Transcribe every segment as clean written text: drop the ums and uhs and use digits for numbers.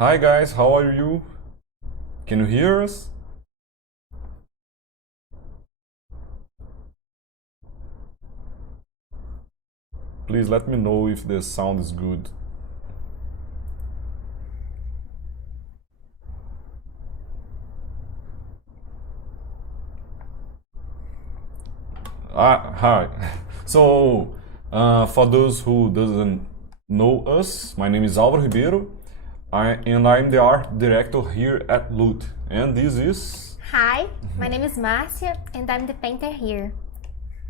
Hi guys, how are you? Can you hear us? Please let me know if the sound is good. Hi. For those who doesn't know us, my name is Alvaro Ribeiro, and I'm the art director here at Loot. And this is Hi, my name is Márcia and I'm the painter here.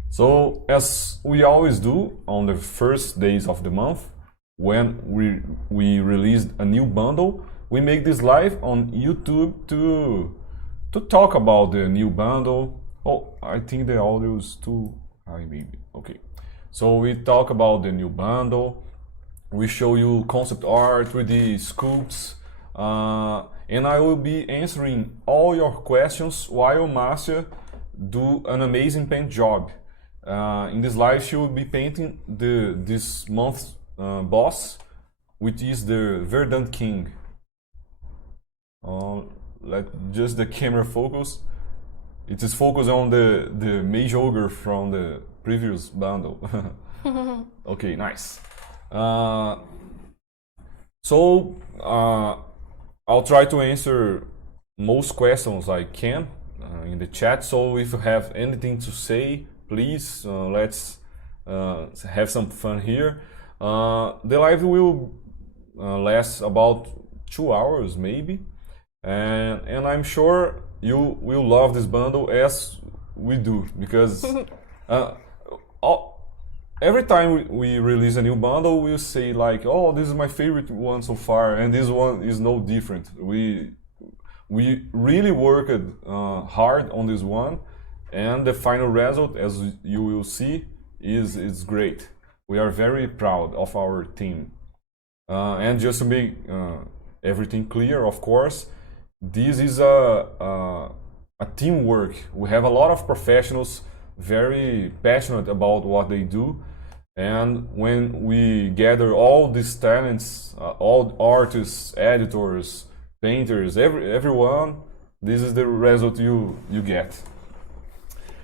so as we always do on the first days of the month, when we release a new bundle, we make this live on YouTube to talk about the new bundle. Oh, I think the audio is too high, maybe. Okay. So we talk about the new bundle. We show you concept art with the sculpts, and I will be answering all your questions while Márcia do an amazing paint job. In this live, she will be painting this month's boss, which is the Verdant King. Let just the camera focus. It is focused on the mage ogre from the previous bundle. Okay, nice. Uh, I'll try to answer most questions I can in the chat. So if you have anything to say, please let's have some fun here. The live will last about 2 hours, maybe, and I'm sure you will love this bundle as we do because every time we release a new bundle, we'll say like, "Oh, this is my favorite one so far," and this one is no different. We really worked hard on this one, and the final result, as you will see, is great. We are very proud of our team. And just to make everything clear, of course, this is a teamwork. We have a lot of professionals very passionate about what they do, and when we gather all these talents, all artists, editors, painters, everyone, this is the result you get.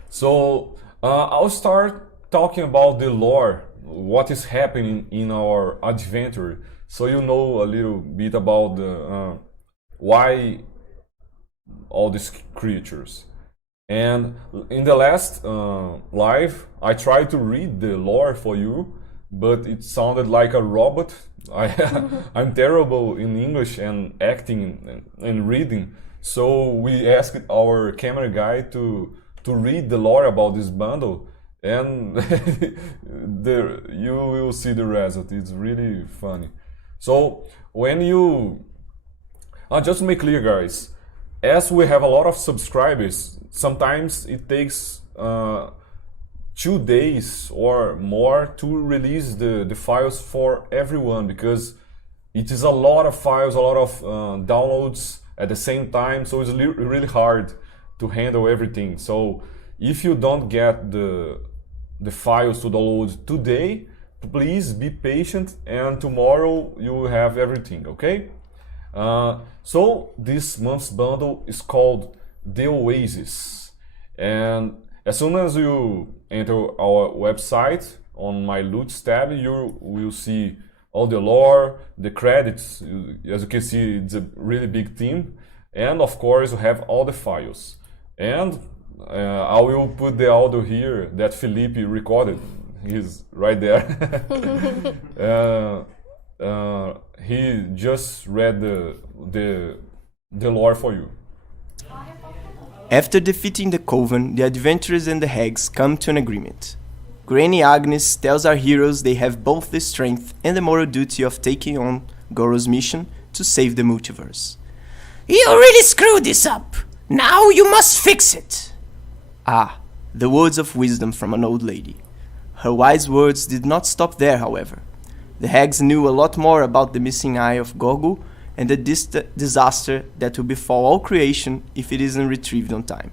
So I'll start talking about the lore, what is happening in our adventure, so you know a little bit about the why all these creatures. And in the last live, I tried to read the lore for you, but it sounded like a robot. I'm terrible in English and acting and reading, so we asked our camera guy to read the lore about this bundle, and you will see the result. It's really funny. So when you just to make clear, guys, as we have a lot of subscribers, sometimes it takes 2 days or more to release the files for everyone because it is a lot of files, a lot of downloads at the same time, so it's really hard to handle everything. So if you don't get the files to download today, please be patient, and tomorrow you will have everything, okay? So this month's bundle is called the Oasis, and as soon as you enter our website, on my Loots tab, you will see all the lore, the credits. As you can see, it's a really big team, and of course you have all the files. And I will put the audio here that Felipe recorded. He's right there. He just read the lore for you. After defeating the Coven, the adventurers and the hags come to an agreement. Granny Agnes tells our heroes they have both the strength and the moral duty of taking on Goro's mission to save the multiverse. You really screwed this up! Now you must fix it! Ah, the words of wisdom from an old lady. Her wise words did not stop there, however. The hags knew a lot more about the missing eye of Gorgo and the disaster that will befall all creation if it isn't retrieved on time.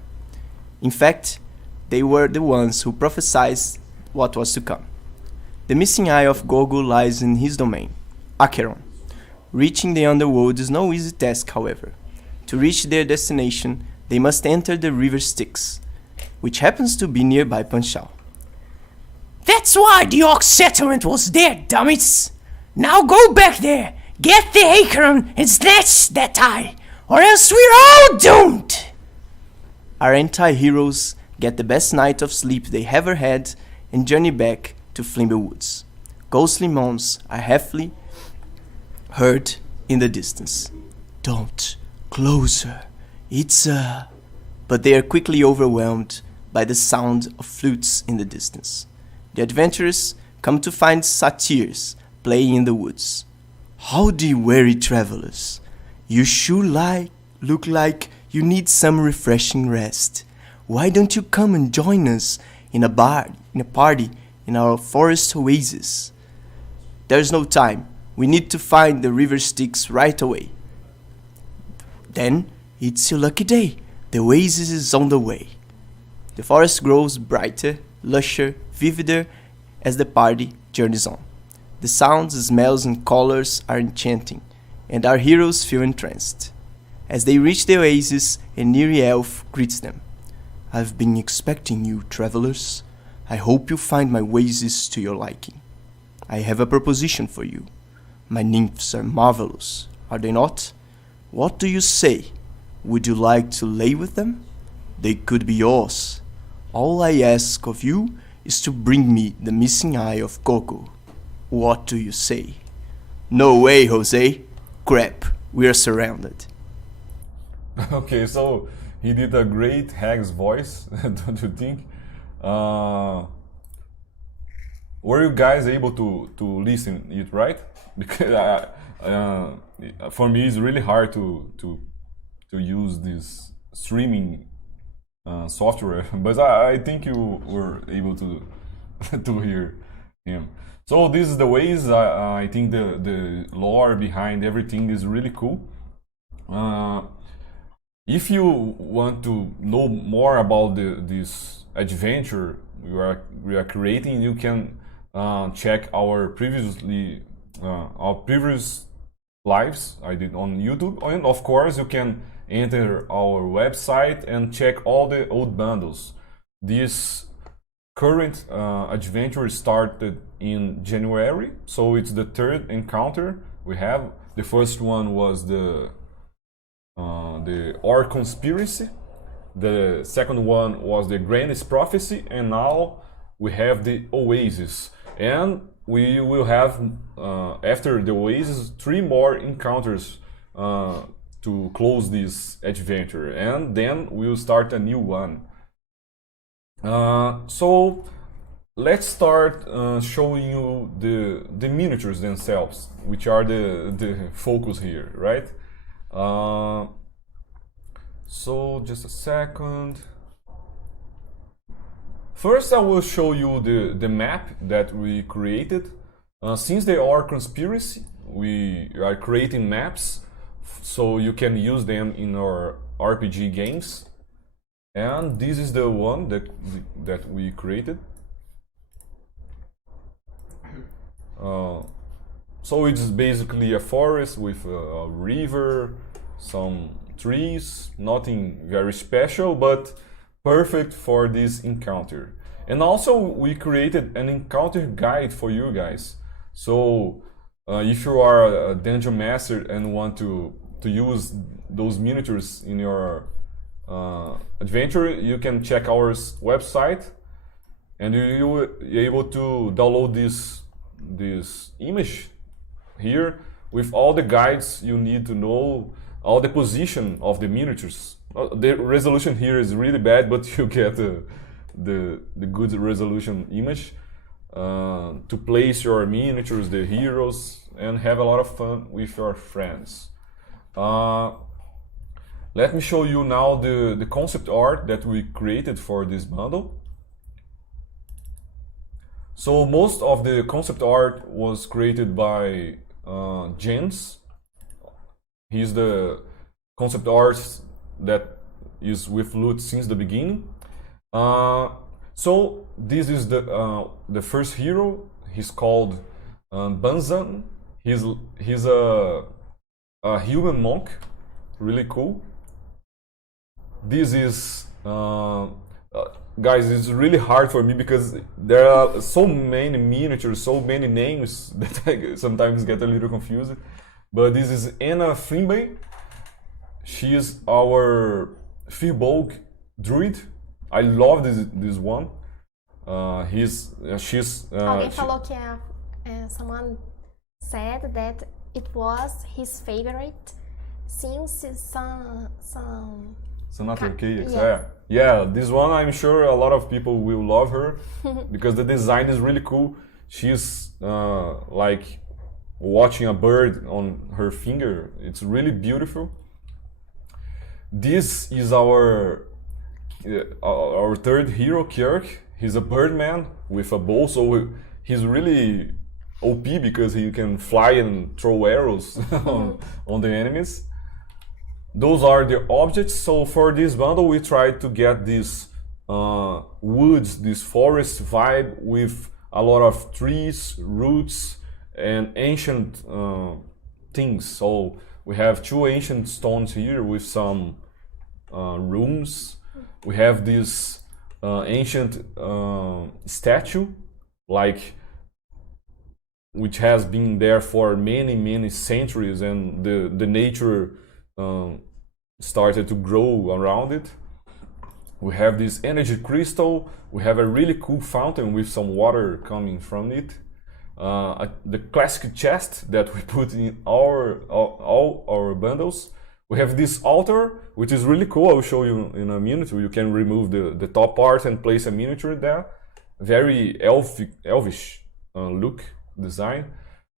In fact, they were the ones who prophesied what was to come. The missing eye of Gorgo lies in his domain, Acheron. Reaching the underworld is no easy task, however. To reach their destination, they must enter the river Styx, which happens to be nearby Panchal. That's why the Orc settlement was there, dummies! Now go back there, get the acorn and snatch that eye, or else we're all doomed! Our anti-heroes get the best night of sleep they ever had and journey back to Flimble Woods. Ghostly moans are heavily heard in the distance. Don't, closer, it's a... But they are quickly overwhelmed by the sound of flutes in the distance. The adventurers come to find satyrs playing in the woods. Howdy, weary travelers. You sure look like you need some refreshing rest. Why don't you come and join us in a party in our forest oasis? There's no time. We need to find the river Styx right away. Then it's your lucky day. The oasis is on the way. The forest grows brighter, lusher, vivider as the party journeys on. The sounds, smells, and colors are enchanting, and our heroes feel entranced. As they reach the oasis, an eerie elf greets them. I've been expecting you, travelers. I hope you find my oasis to your liking. I have a proposition for you. My nymphs are marvelous, are they not? What do you say? Would you like to lay with them? They could be yours. All I ask of you is to bring me the missing eye of Goku. What do you say? No way, Jose. Crap, we are surrounded. Okay, so he did a great hag's voice, don't you think? Were you guys able to listen it, right? Because for me it's really hard to use this streaming software, but I think you were able to to hear him. So this is the ways. I think the lore behind everything is really cool. If you want to know more about this adventure we are creating, you can check our previous lives I did on YouTube, and of course you can enter our website and check all the old bundles. This current adventure started in January, so it's the third encounter we have. The first one was the Orc Conspiracy. The second one was the Grandest Prophecy, and now we have the Oasis. And we will have, after the Oasis, 3 more encounters to close this adventure, and then we'll start a new one. So let's start showing you the miniatures themselves, which are the focus here, right? So just a second. First I will show you the map that we created. Since they are conspiracy, we are creating maps so you can use them in our RPG games. And this is the one that we created. So it's basically a forest with a river, some trees, nothing very special, but perfect for this encounter. And also we created an encounter guide for you guys. So if you are a dungeon master and want to use those miniatures in your adventure, you can check our website, and you will be able to download this image here with all the guides you need to know, all the position of the miniatures. The resolution here is really bad, but you get the good resolution image to place your miniatures, the heroes, and have a lot of fun with your friends. Let me show you now the concept art that we created for this bundle. So most of the concept art was created by Jens. He's the concept artist that is with Loot since the beginning. So this is the first hero. He's called Banzan. He's a a human monk, really cool. This is guys, it's really hard for me because there are so many miniatures, so many names that I sometimes get a little confused. But this is Anna Finbay. She is our Firbolg druid. I love this one. Alguém falou que someone said that it was his favorite since some Sonata Archaics, yes. yeah. This one I'm sure a lot of people will love her because the design is really cool. She's like watching a bird on her finger. It's really beautiful. This is our third hero, Kirk. He's a birdman with a bow, so he's really OP because he can fly and throw arrows on the enemies. Those are the objects. So for this bundle, we tried to get this woods, this forest vibe with a lot of trees, roots, and ancient things. So we have 2 ancient stones here with some rooms. We have this ancient statue, like which has been there for many centuries, and the nature started to grow around it. We have this energy crystal. We have a really cool fountain with some water coming from it. The classic chest that we put in all our bundles. We have this altar, which is really cool. I'll show you in a minute. You can remove the top part and place a miniature there. Very elvish look design.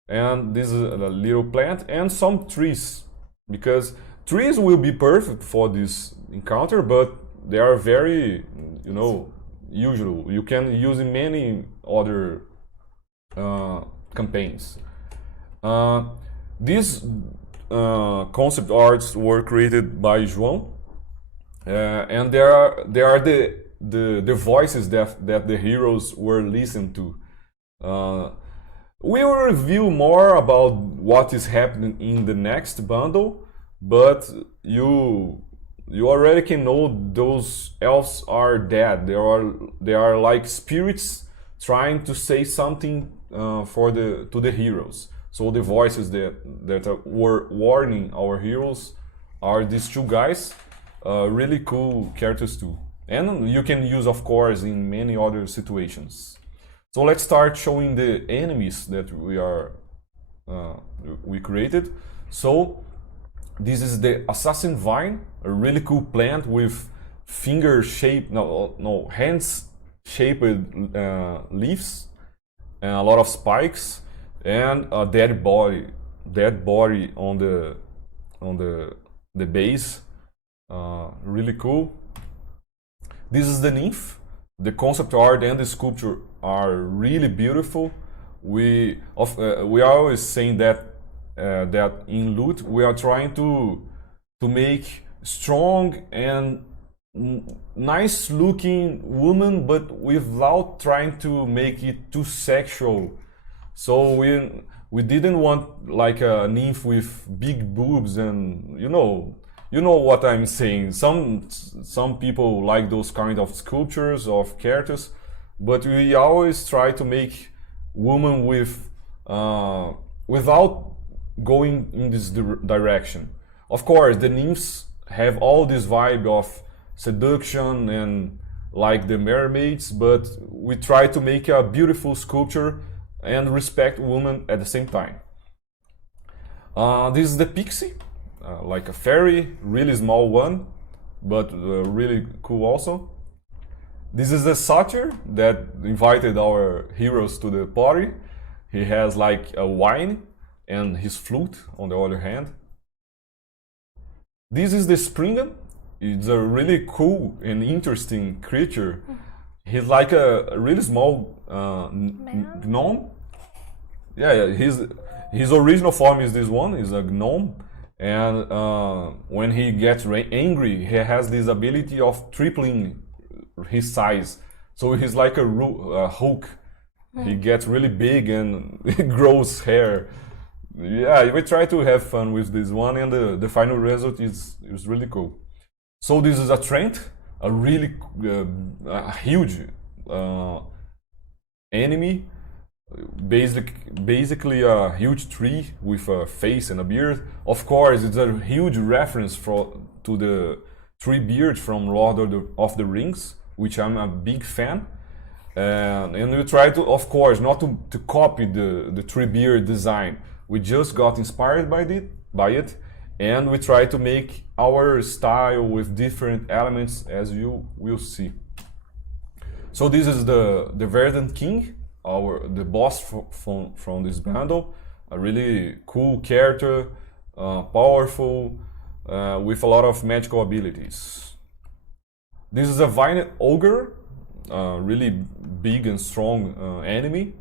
And this is a little plant and some trees, because trees will be perfect for this encounter, but they are very, usual. You can use in many other campaigns. These concept arts were created by João, and they are the voices that the heroes were listened to. We will reveal more about what is happening in the next bundle, but you already can know those elves are dead. They are like spirits trying to say something to the heroes. So the voices that were warning our heroes are these 2 guys, really cool characters too. And you can use, of course, in many other situations. So let's start showing the enemies that we created. So this is the Assassin Vine, a really cool plant with hands-shaped leaves and a lot of spikes, and a dead body on the base. Really cool. This is the nymph. The concept art and the sculpture are really beautiful. We are always saying that in Loot we are trying to make strong and nice looking woman, but without trying to make it too sexual. So we didn't want like a nymph with big boobs, and you know what I'm saying. Some people like those kind of sculptures of characters, but we always try to make women with without going in this direction. Of course, the nymphs have all this vibe of seduction and like the mermaids, but we try to make a beautiful sculpture and respect women at the same time. This is the pixie, like a fairy, really small one, but really cool also. This is the satyr that invited our heroes to the party. He has like a wine and his flute on the other hand. This is the Springan. It's a really cool and interesting creature. He's like a really small gnome. Yeah, his original form is this one, is a gnome. And when he gets angry, he has this ability of tripling his size. So he's like a Hulk. He gets really big and grows hair. Yeah, we try to have fun with this one, and the final result is really cool. So this is a Trent, a really a huge enemy, basically a huge tree with a face and a beard. Of course, it's a huge reference to the tree beard from Lord of the Rings, which I'm a big fan. And we try to, of course, not to copy the tree beard design. We just got inspired by it, and we try to make our style with different elements, as you will see. So this is the Verdant King, the boss from this bundle. A really cool character, powerful, with a lot of magical abilities. This is a Vine Ogre, really big and strong enemy,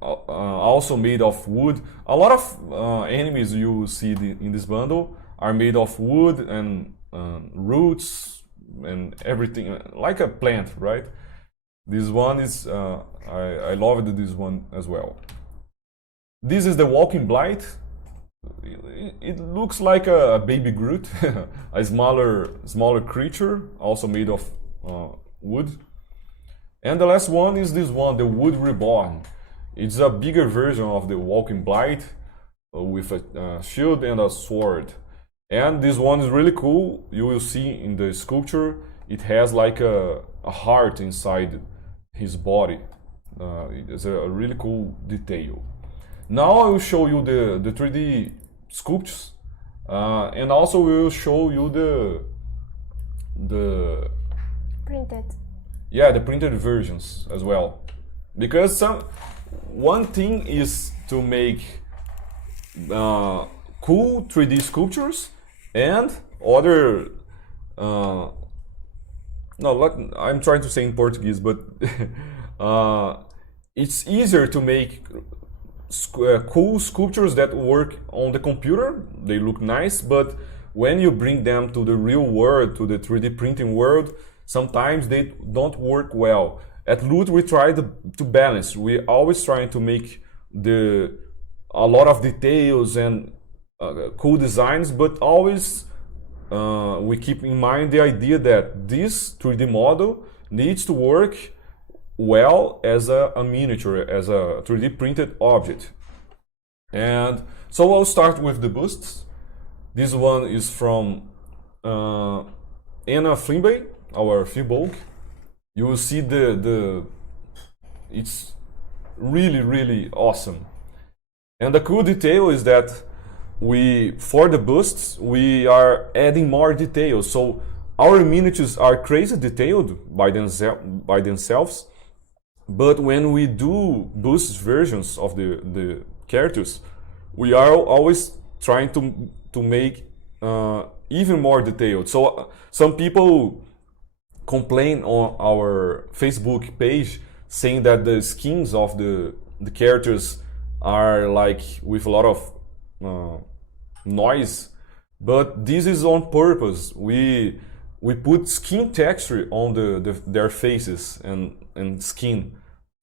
also made of wood. A lot of enemies you see in this bundle are made of wood and roots and everything, like a plant, right? This one is, I loved this one as well. This is the Walking Blight. It looks like a baby Groot, a smaller creature, also made of wood. And the last one is this one, the Wood Reborn. It's a bigger version of the Walking Blight with a shield and a sword. And this one is really cool. You will see in the sculpture, it has like a heart inside his body. It's a really cool detail. Now I will show you the 3D sculptures, and also we will show you the Printed. yeah, the printed versions as well. Because one thing is to make cool 3D sculptures, and other no, I'm trying to say in Portuguese, but it's easier to make cool sculptures that work on the computer. They look nice, but when you bring them to the real world, to the 3D printing world, sometimes they don't work well. At Loot, we try to balance. We're always trying to make a lot of details and cool designs, but always we keep in mind the idea that this 3D model needs to work well as a miniature, as a 3D printed object. And so I'll start with the busts. This one is from Anna Flimbay, our Fibulk. You will see it's really awesome. And the cool detail is that for the busts, we are adding more details. So our miniatures are crazy detailed by themselves, but when we do boost versions of the characters, we are always trying to make even more detailed. So some people complain on our Facebook page saying that the skins of the characters are like with a lot of noise, but this is on purpose. We put skin texture on their faces and skin.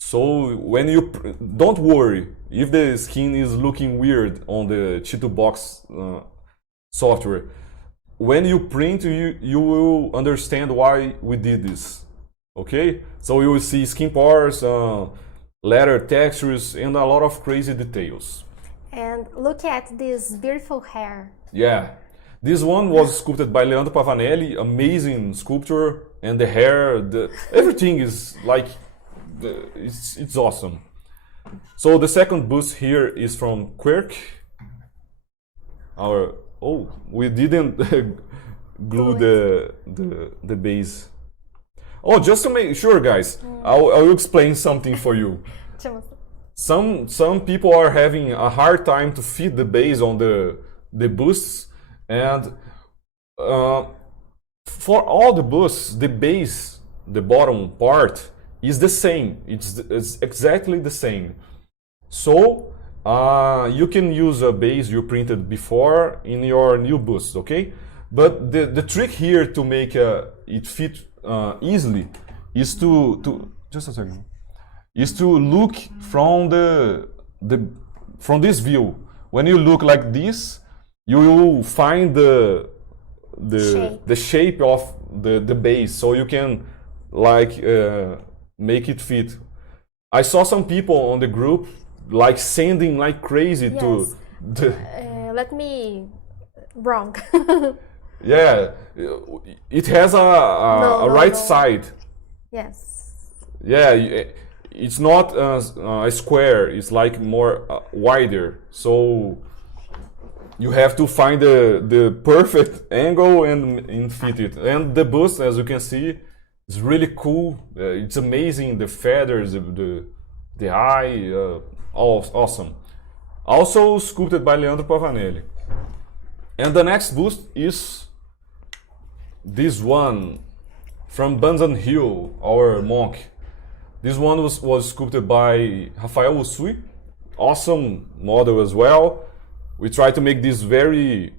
So when you don't worry if the skin is looking weird on the Chitubox software. When you print, you will understand why we did this. Okay? So you will see skin pores, leather textures, and a lot of crazy details. And look at this beautiful hair. Yeah. This one was sculpted by Leandro Pavanelli, amazing sculpture, and the hair, everything is like, it's awesome. So the second boost here is from Quirk. We didn't glue the base. Oh, just to make sure, guys, I'll explain something for you. Some people are having a hard time to fit the base on the boosts, and for all the boosts, the base, the bottom part, is the same. It's exactly the same. So you can use a base you printed before in your new boost, okay? But the trick here to make it fit easily is to just a second. Is to look from from this view. when you look like this, you will find the shape of the base, so you can like make it fit. I saw some people on the group like sending like crazy to Yes. the Let me wrong. yeah, it has a right no. side. Yes. Yeah, it's not a square. It's like more wider. So you have to find the perfect angle and fit it. And the bust, as you can see, is really cool. It's amazing. The feathers, the eye, awesome. Also sculpted by Leandro Pavanelli. And the next bust is this one from Banzan Hill, our monk. This one was sculpted by Rafael Usui. Awesome model as well. We try to make this very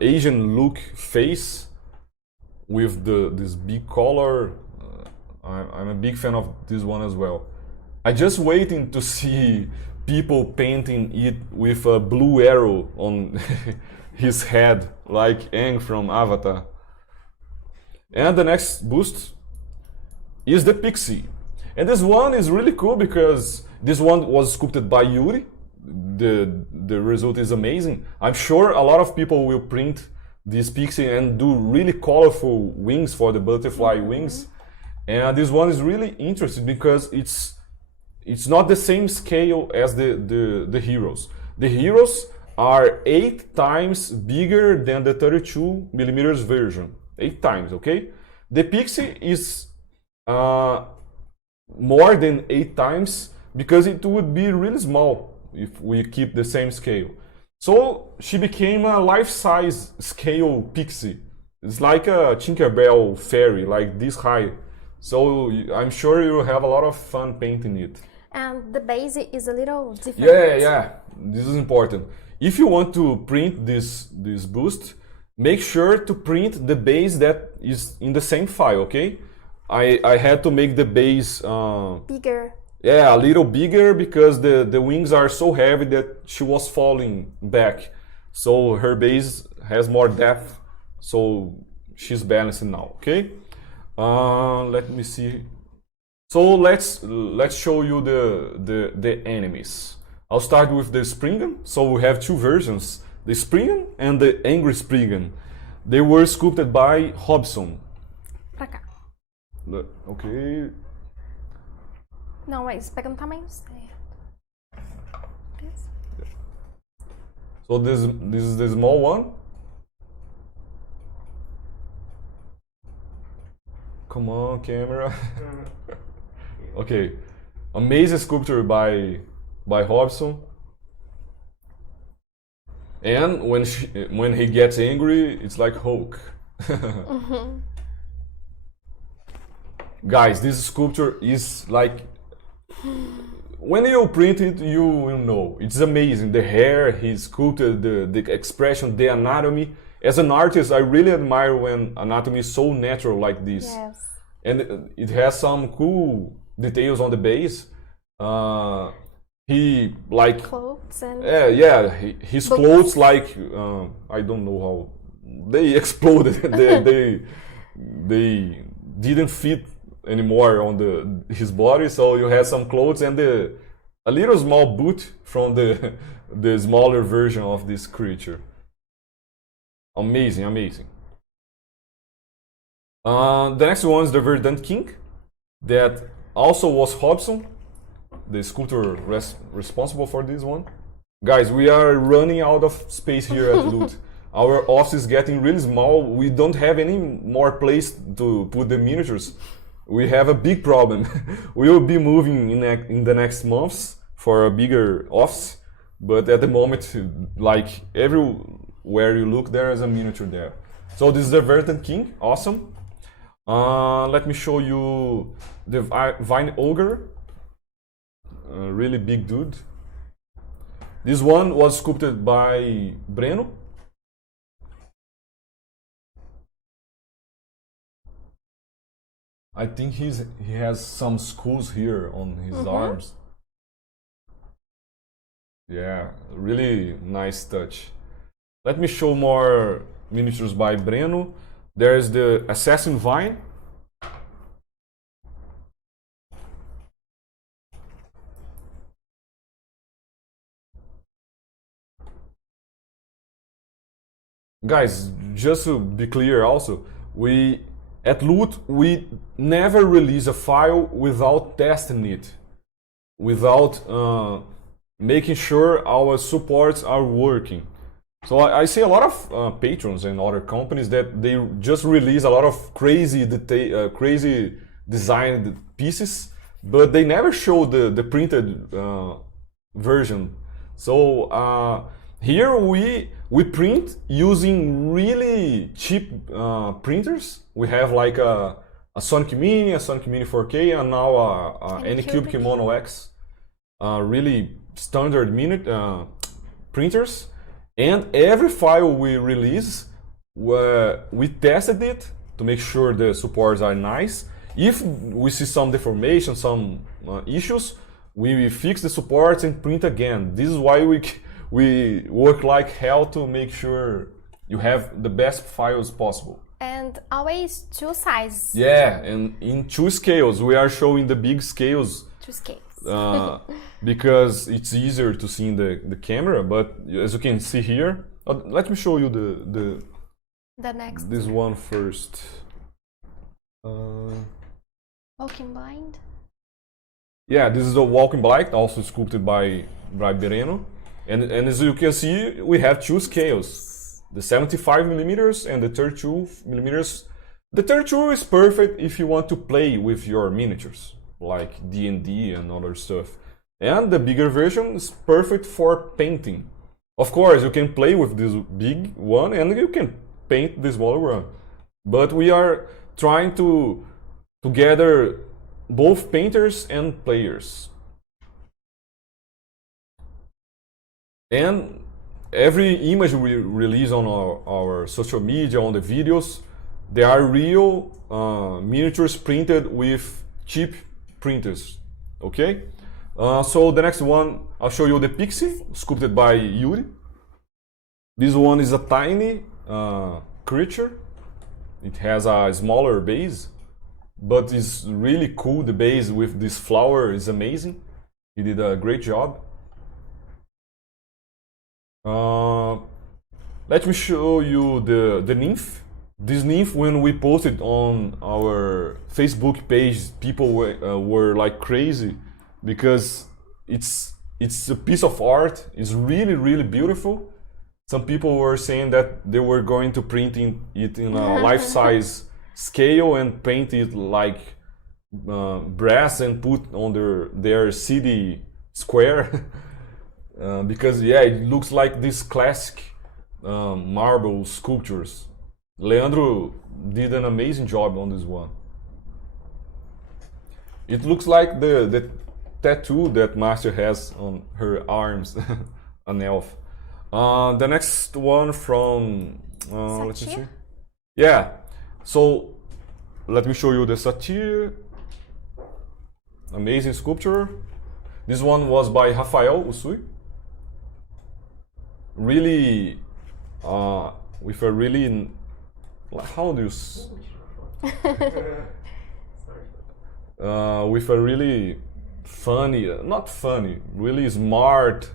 Asian look face with this big color. I'm a big fan of this one as well. I just waiting to see people painting it with a blue arrow on his head, like Aang from Avatar. And the next bust is the Pixie. And this one is really cool because this one was sculpted by Yuri. The result is amazing. I'm sure a lot of people will print this Pixie and do really colorful wings for the butterfly wings. And this one is really interesting because it's not the same scale as the heroes. The heroes are 8 times bigger than the 32 millimeters version. 8 times, okay? The Pixie is more than 8 times because it would be really small if we keep the same scale. So she became a life-size scale Pixie. It's like a Tinkerbell fairy, like this high. So I'm sure you'll have a lot of fun painting it. And the base is a little different. Yeah, this is important. If you want to print this bust, make sure to print the base that is in the same file, okay? I had to make the base Bigger. yeah, a little bigger because the wings are so heavy that she was falling back. So her base has more depth, so she's balancing now, okay? Let me see. So let's show you the enemies. I'll start with the Springen. So we have 2 versions, the Springen and the Angry Spriggan. They were sculpted by Hobson. Pra cá. Okay. Não, mas pega no tamanho certo. Isso. So this is the small one. Come on, camera. Okay, amazing sculpture by Hobson. And when he gets angry, it's like Hulk. Guys, this sculpture is like, when you print it, you will know. It's amazing. The hair he sculpted, the expression, the anatomy. As an artist, I really admire when anatomy is so natural like this. Yes. And it has some cool details on the base. He like Clothes and his clothes like I don't know how they exploded. they didn't fit anymore on his body, so you have some clothes and a little small boot from the smaller version of this creature. Amazing. The next one is the Verdant King, that also was Hobson, the sculptor responsible for this one. Guys, we are running out of space here at Loot. Our office is getting really small. We don't have any more place to put the miniatures. We have a big problem. We will be moving in the next months for a bigger office, but at the moment, like everywhere you look, there is a miniature there. So this is the Verdant King, awesome. Let me show you the Vine Ogre, a really big dude. This one was sculpted by Breno. I think he has some skulls here on his arms. Yeah, really nice touch. Let me show more miniatures by Breno. There's the Assassin Vine. Guys, just to be clear also, we at Loot we never release a file without testing it, without making sure our supports are working. So I see a lot of patrons and other companies that they just release a lot of crazy crazy designed pieces, but they never show the printed version. So here we print using really cheap printers. We have like a Sonic Mini, a Sonic Mini 4K, and now a Anycubic Mono X, really standard printers. And every file we release, we tested it to make sure the supports are nice. If we see some deformation, some issues, we fix the supports and print again. This is why we work like hell to make sure you have the best files possible. And always two sizes. Yeah, and in two scales. We are showing the big scales. Two scales. Because it's easier to see in the camera, but as you can see here, let me show you the next. This one first. Walking Blind. Yeah, this is a Walking Blind, also sculpted by Breno, and as you can see, we have two scales: the 75 millimeters and the 32 millimeters. The 32 is perfect if you want to play with your miniatures, like D&D and other stuff. And the bigger version is perfect for painting. Of course, you can play with this big one and you can paint the smaller one. But we are trying to gather both painters and players. And every image we release on our social media, on the videos, they are real miniatures printed with cheap printers, okay? So the next one, I'll show you the Pixie, sculpted by Yuri. This one is a tiny creature. It has a smaller base, but it's really cool. The base with this flower is amazing. He did a great job. Let me show you the nymph. This nymph, when we posted on our Facebook page, people were like crazy because it's a piece of art. It's really, really beautiful. Some people were saying that they were going to print it in a life-size scale and paint it like brass and put on their city square. Because yeah, it looks like these classic marble sculptures. Leandro did an amazing job on this one. It looks like the tattoo that Márcia has on her arms, an elf. The next one from let's see. Yeah, so let me show you the satyr. Amazing sculpture. This one was by Rafael Usui. Really, with a really, how do you? With a really funny, not funny, really smart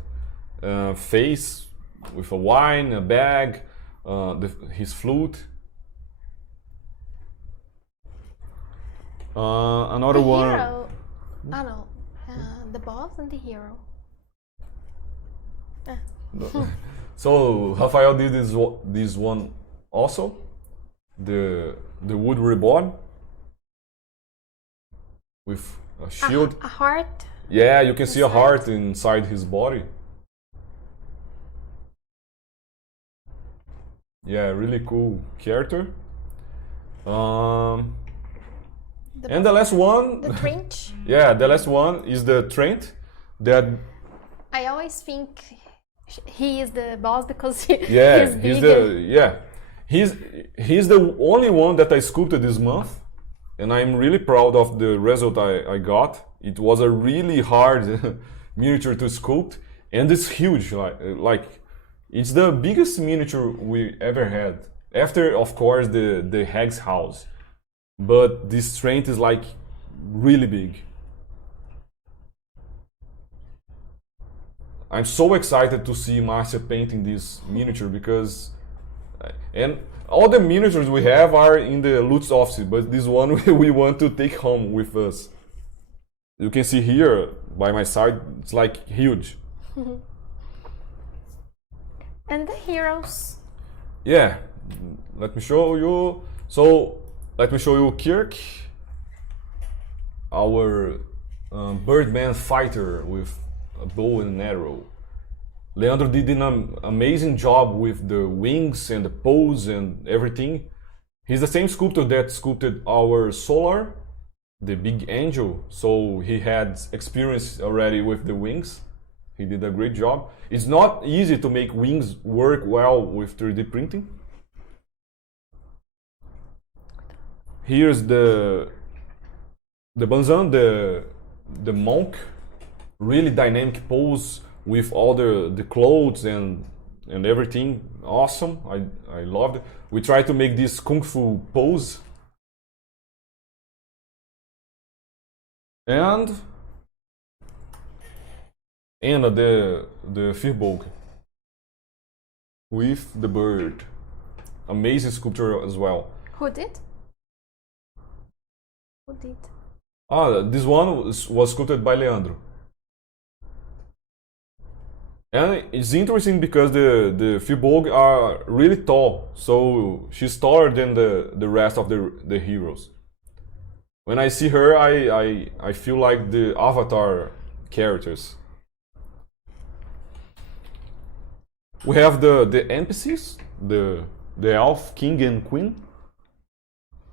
face, with a wine, a bag, his flute. Another the one. Hero. Oh no, the boss and the hero. So Rafael did this one also, the wood reborn with a shield. A heart. Yeah, you can see a heart inside his body. Yeah, really cool character. And the last one. The trench. Yeah, the last one is the Trent. That I always think he is the boss because he's he's the only one that I sculpted this month, and I'm really proud of the result I got. It was a really hard miniature to sculpt, and it's huge. Like it's the biggest miniature we ever had. After, of course, the hag's house, but this strength is like really big. I'm so excited to see Márcia painting this miniature because, and all the miniatures we have are in the Lutz office, but this one we want to take home with us. You can see here by my side, it's like huge. And the heroes. Yeah, let me show you. So let me show you Kirk, our Birdman fighter with a bow and arrow. Leandro did an amazing job with the wings and the pose and everything. He's the same sculptor that sculpted our Solar, the big angel, so he had experience already with the wings. He did a great job. It's not easy to make wings work well with 3D printing. Here's the Banzan, the monk, really dynamic pose with all the clothes and everything. Awesome. I loved it. We tried to make this kung fu pose. And the Firbolg with the bird. Amazing sculpture as well. Who did? Who did? This one was sculpted by Leandro. And it's interesting because the Firbolg are really tall, so she's taller than the rest of the heroes. When I see her, I feel like the Avatar characters. We have the NPCs, the elf, king and queen,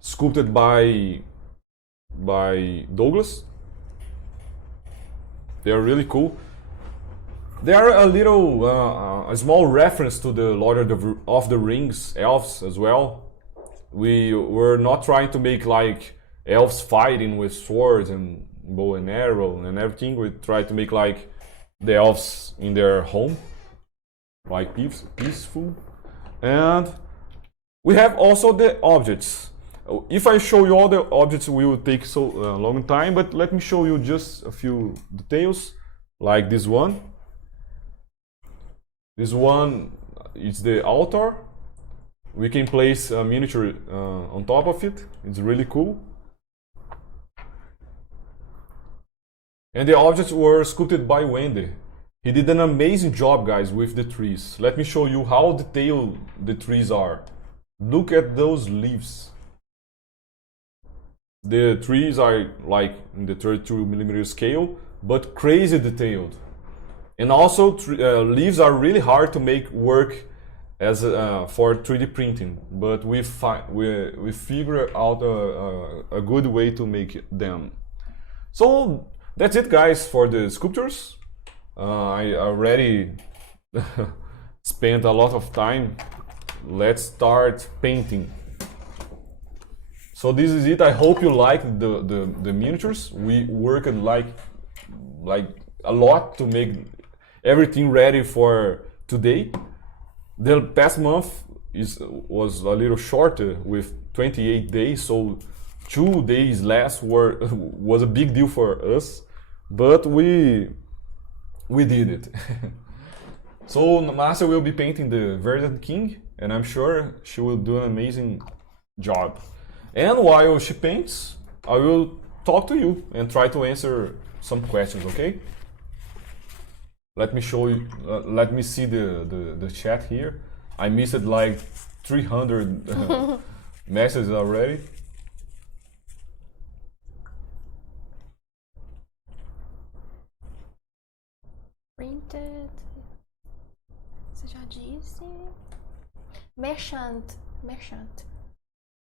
sculpted by Douglas. They are really cool. They are a small reference to the Lord of the Rings elves as well. We were not trying to make like elves fighting with swords and bow and arrow and everything. We tried to make like the elves in their home, like peaceful. And we have also the objects. If I show you all the objects, we will take so long time, but let me show you just a few details, like this one. This one is the altar. We can place a miniature on top of it. It's really cool. And the objects were sculpted by Wendy. He did an amazing job, guys, with the trees. Let me show you how detailed the trees are. Look at those leaves. The trees are like in the 32mm scale, but crazy detailed. And also, leaves are really hard to make work as for 3D printing, but we figure out a good way to make them. So that's it, guys, for the sculptures. I already spent a lot of time. Let's start painting. So this is it. I hope you like the miniatures. We worked like a lot to make everything ready for today. The past month was a little shorter with 28 days, so 2 days less was a big deal for us, but we did it. So Márcia will be painting the Verdant King, and I'm sure she will do an amazing job. And while she paints, I will talk to you and try to answer some questions, okay? Let me show you, let me see the chat here. I missed like 300 messages already. Printed. Você já disse? Merchant.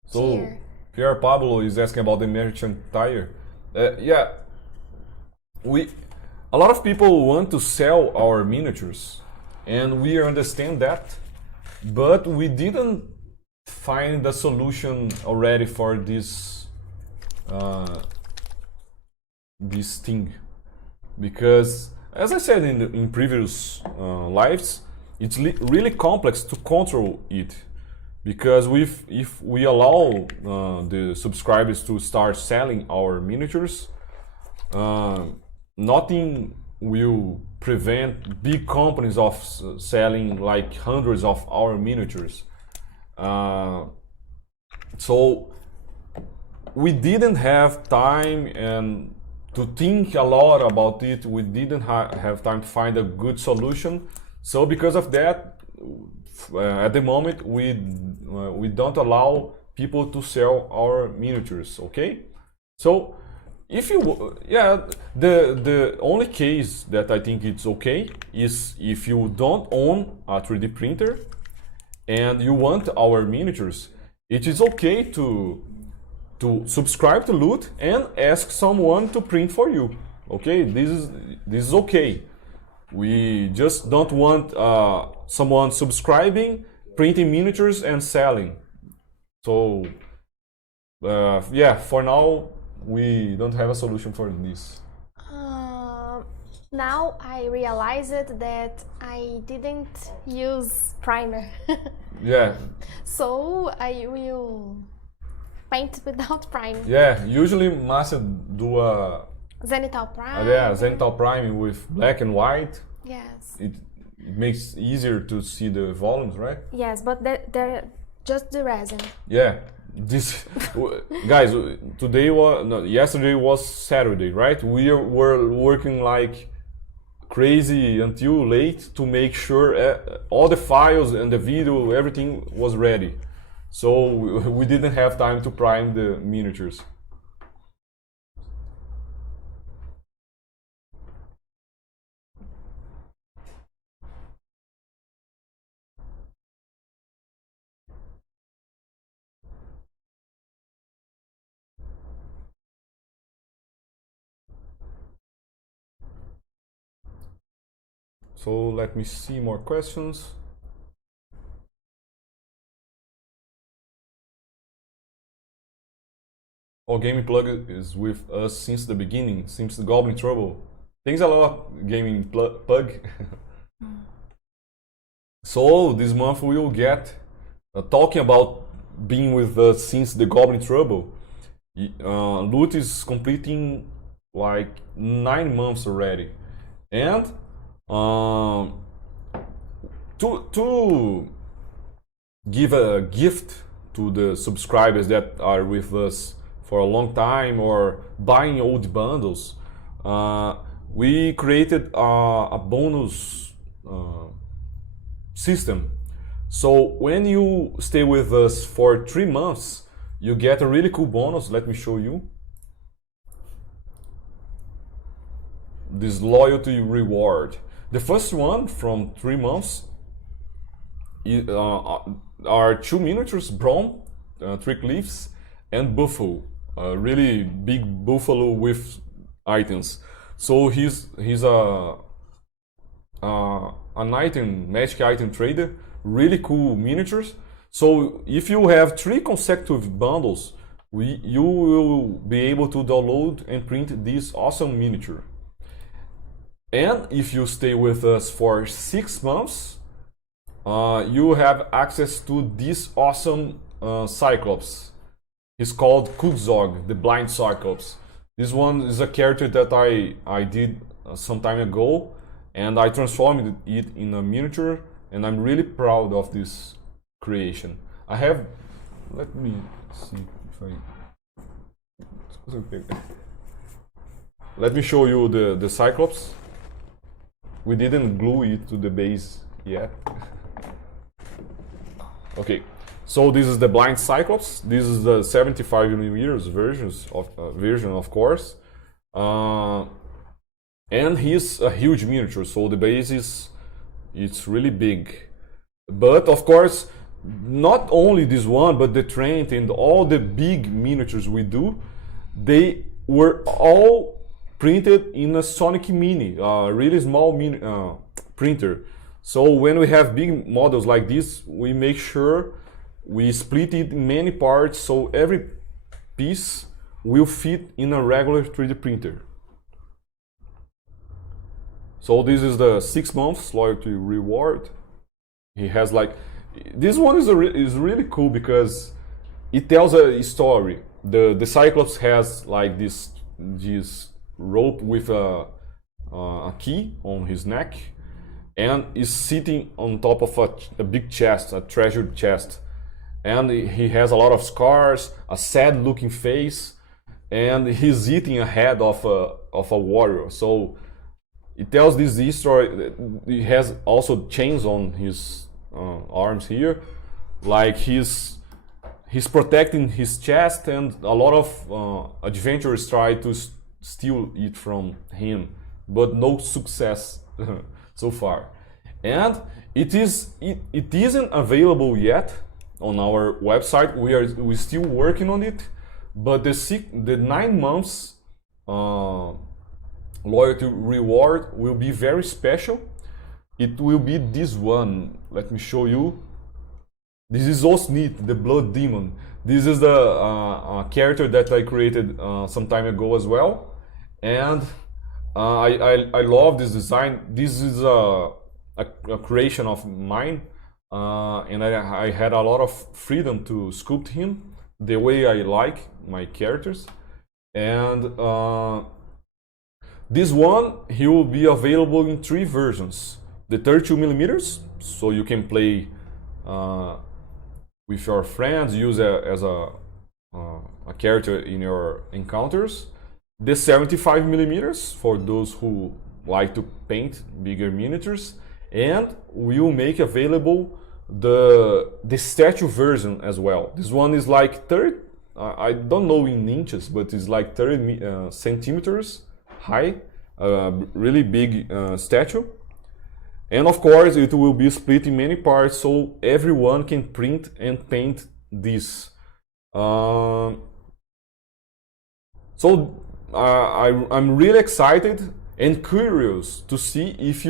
So, Pierre Pablo is asking about the merchant tire. Yeah, a lot of people want to sell our miniatures, and we understand that, but we didn't find a solution already for this thing, because as I said in previous lives, it's really complex to control it, because if we allow the subscribers to start selling our miniatures, nothing will prevent big companies of selling like hundreds of our miniatures. So we didn't have time and to think a lot about it. We didn't have time to find a good solution. So because of that, at the moment we don't allow people to sell our miniatures. Okay, so if you the only case that I think it's okay is if you don't own a 3D printer and you want our miniatures. It is okay to subscribe to Loot and ask someone to print for you. Okay, this is okay. We just don't want someone subscribing, printing miniatures and selling. So for now we don't have a solution for this. Now I realized that I didn't use primer. Yeah. So I will paint without primer. Yeah, usually Márcia do a Zenithal prime. Zenithal priming with black and white. Yes. It makes it easier to see the volumes, right? Yes, but they're just the resin. Yeah. This guys, yesterday was Saturday, right? We were working like crazy until late to make sure all the files and the video, everything was ready. So we didn't have time to prime the miniatures. So let me see more questions. Gaming Plug is with us since the beginning, since the Goblin Trouble. Thanks a lot, Gaming Plug. So this month we will get talking about being with us since the Goblin Trouble. Loot is completing like 9 months already, and to give a gift to the subscribers that are with us for a long time or buying old bundles, we created a bonus system. So when you stay with us for 3 months, you get a really cool bonus. Let me show you. This loyalty reward. The first one from 3 months are 2 miniatures, Brom, 3 Cliffs, and Buffalo. A really big buffalo with items. So he's an magic item trader. Really cool miniatures. So if you have 3 consecutive bundles, you will be able to download and print this awesome miniature. And if you stay with us for 6 months, you have access to this awesome Cyclops. He's called Kudzog, the Blind Cyclops. This one is a character that I did some time ago, and I transformed it in a miniature, and I'm really proud of this creation. Let me see if let me show you the Cyclops. We didn't glue it to the base yet. Okay. So this is the Blind Cyclops. This is the 75mm version, of course, and he's a huge miniature. So the base it's really big. But of course, not only this one, but the Trent and all the big miniatures we do, they were all printed in a Sonic Mini, a really small printer. So when we have big models like this, we make sure we split it in many parts, so every piece will fit in a regular 3D printer. So this is the 6 months loyalty reward. He has like, this one is really cool because it tells a story. The Cyclops has like this rope with a key on his neck, and is sitting on top of a big chest, a treasured chest. And he has a lot of scars, a sad looking face, and he's eating a head of a warrior. So it tells this story. He has also chains on his arms here, like he's protecting his chest, and a lot of adventurers try to steal it from him, but no success so far. And it isn't available yet on our website. We're still working on it, but the 9 months loyalty reward will be very special. It will be this one. Let me show you. This is also neat, the Blood Demon. This is the character that I created some time ago as well, and I love this design. This is a creation of mine, and I had a lot of freedom to sculpt him the way I like my characters. And this one, he will be available in 3 versions. The 32mm, so you can play with your friends, use as a character in your encounters. The 75mm for those who like to paint bigger miniatures, and we'll make available the statue version as well. This one is like 30, I don't know in inches, but it's like 30 centimeters high, really big statue. And of course it will be split in many parts, so everyone can print and paint this. I'm really excited and curious to see if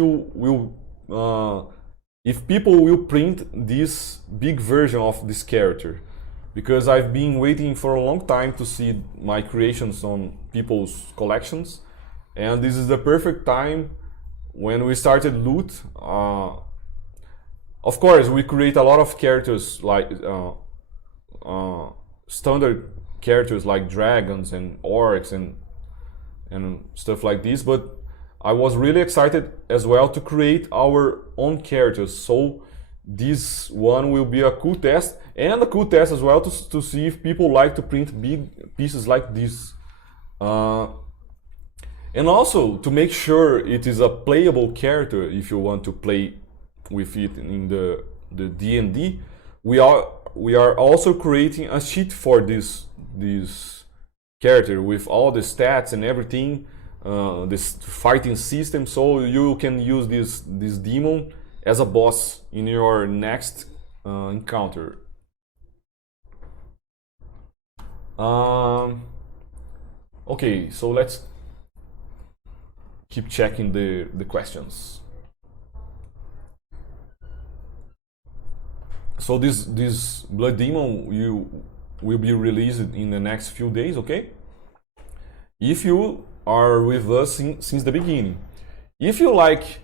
people will print this big version of this character, because I've been waiting for a long time to see my creations on people's collections, and this is the perfect time. When we started Loot, of course we create a lot of characters, like standard characters like dragons and orcs and stuff like this, but I was really excited as well to create our own characters. So this one will be a cool test, and a cool test as well to see if people like to print big pieces like this. And also to make sure it is a playable character if you want to play with it in the D&D, we are also creating a sheet for this character with all the stats and everything, this fighting system, so you can use this demon as a boss in your next encounter. Okay, so let's keep checking the questions. So this Blood Demon will be released in the next few days, okay? If you are with us since the beginning. If you like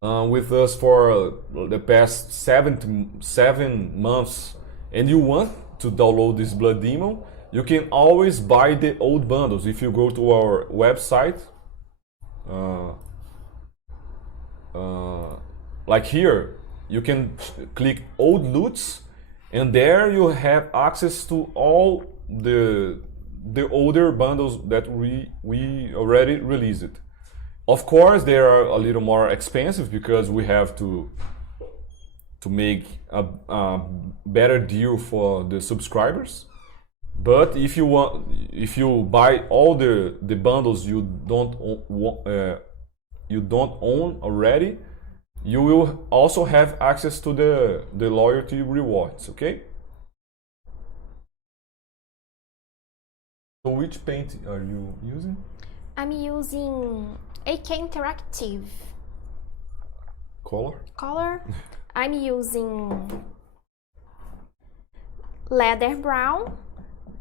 with us for the past 7 months and you want to download this Blood Demon, you can always buy the old bundles. If you go to our website, like here, you can click old loots, and there you have access to all the older bundles that we already released. Of course, they are a little more expensive because we have to make a better deal for the subscribers. But if you buy all the bundles you don't own already, you will also have access to the loyalty rewards, okay? So which paint are you using? I'm using AK Interactive color. I'm using leather brown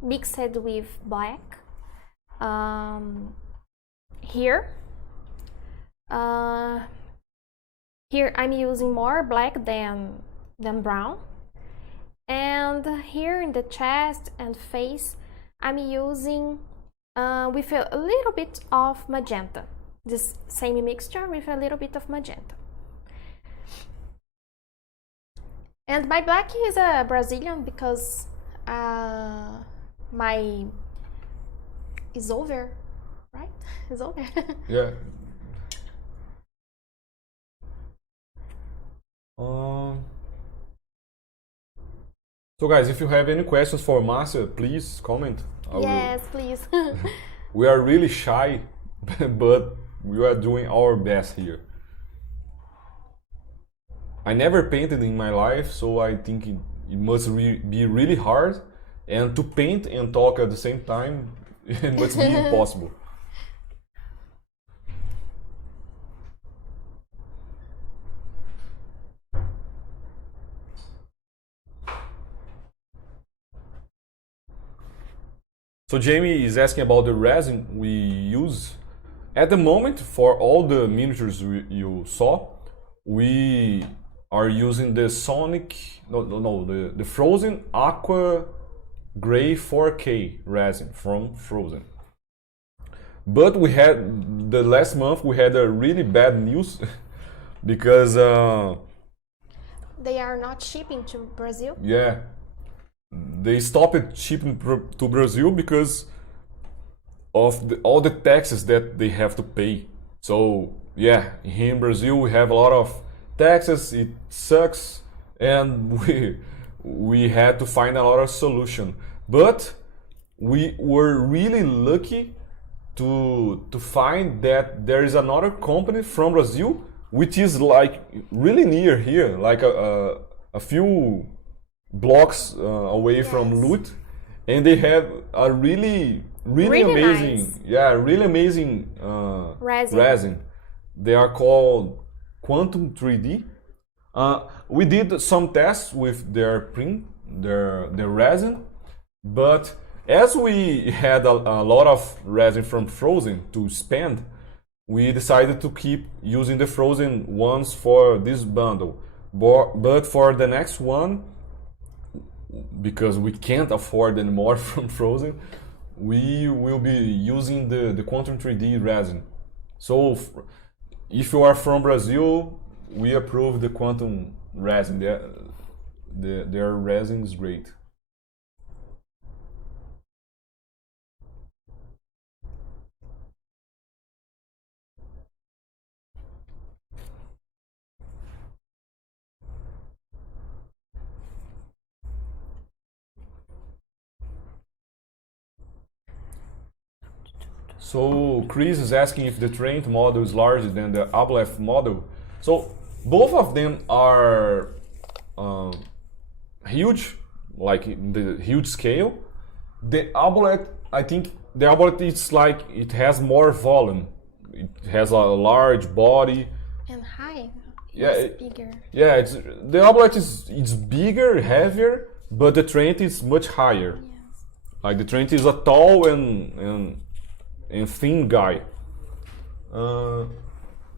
mixed with black here. Uh, Here I'm using more black than brown. And here in the chest and face, I'm using with a little bit of magenta. This same mixture with a little bit of magenta. And my black is a Brazilian because my is over, right? It's over. Yeah. So guys, if you have any questions for Márcia, please comment. Yes, please. We are really shy, but we are doing our best here. I never painted in my life, so I think it must be really hard. And to paint and talk at the same time, it must be impossible. So Jamie is asking about the resin we use. At the moment, for all the miniatures you saw, we are using the the Frozen Aqua Gray 4K resin from Frozen. But we had, the last month we had a really bad news because They are not shipping to Brazil. yeah, they stopped shipping to Brazil because of all the taxes that they have to pay. So yeah, here in Brazil we have a lot of taxes. It sucks, and we had to find a lot of solution. But we were really lucky to find that there is another company from Brazil which is like really near here, like a few blocks away from Yes. Lut, and they have a really Really amazing, nice. yeah, really amazing Resin. They are called Quantum 3D. We did some tests with their their resin, but as we had a lot of resin from Frozen to spend, we decided to keep using the Frozen ones for this bundle. But for the next one, because we can't afford anymore from Frozen, we will be using the Quantum 3D resin. So if you are from Brazil, we approve the Quantum resin. Their resin is great. So Chris is asking if the Trent model is larger than the Ablef model. So both of them are huge, like in the huge scale. The Ablef, I think the Ablef is like, it has more volume. It has a large body. And high. Yeah, It's bigger. Yeah, the Ablef it's bigger, heavier, but the Trent is much higher. Yes. Like the Trent is a tall and thin guy.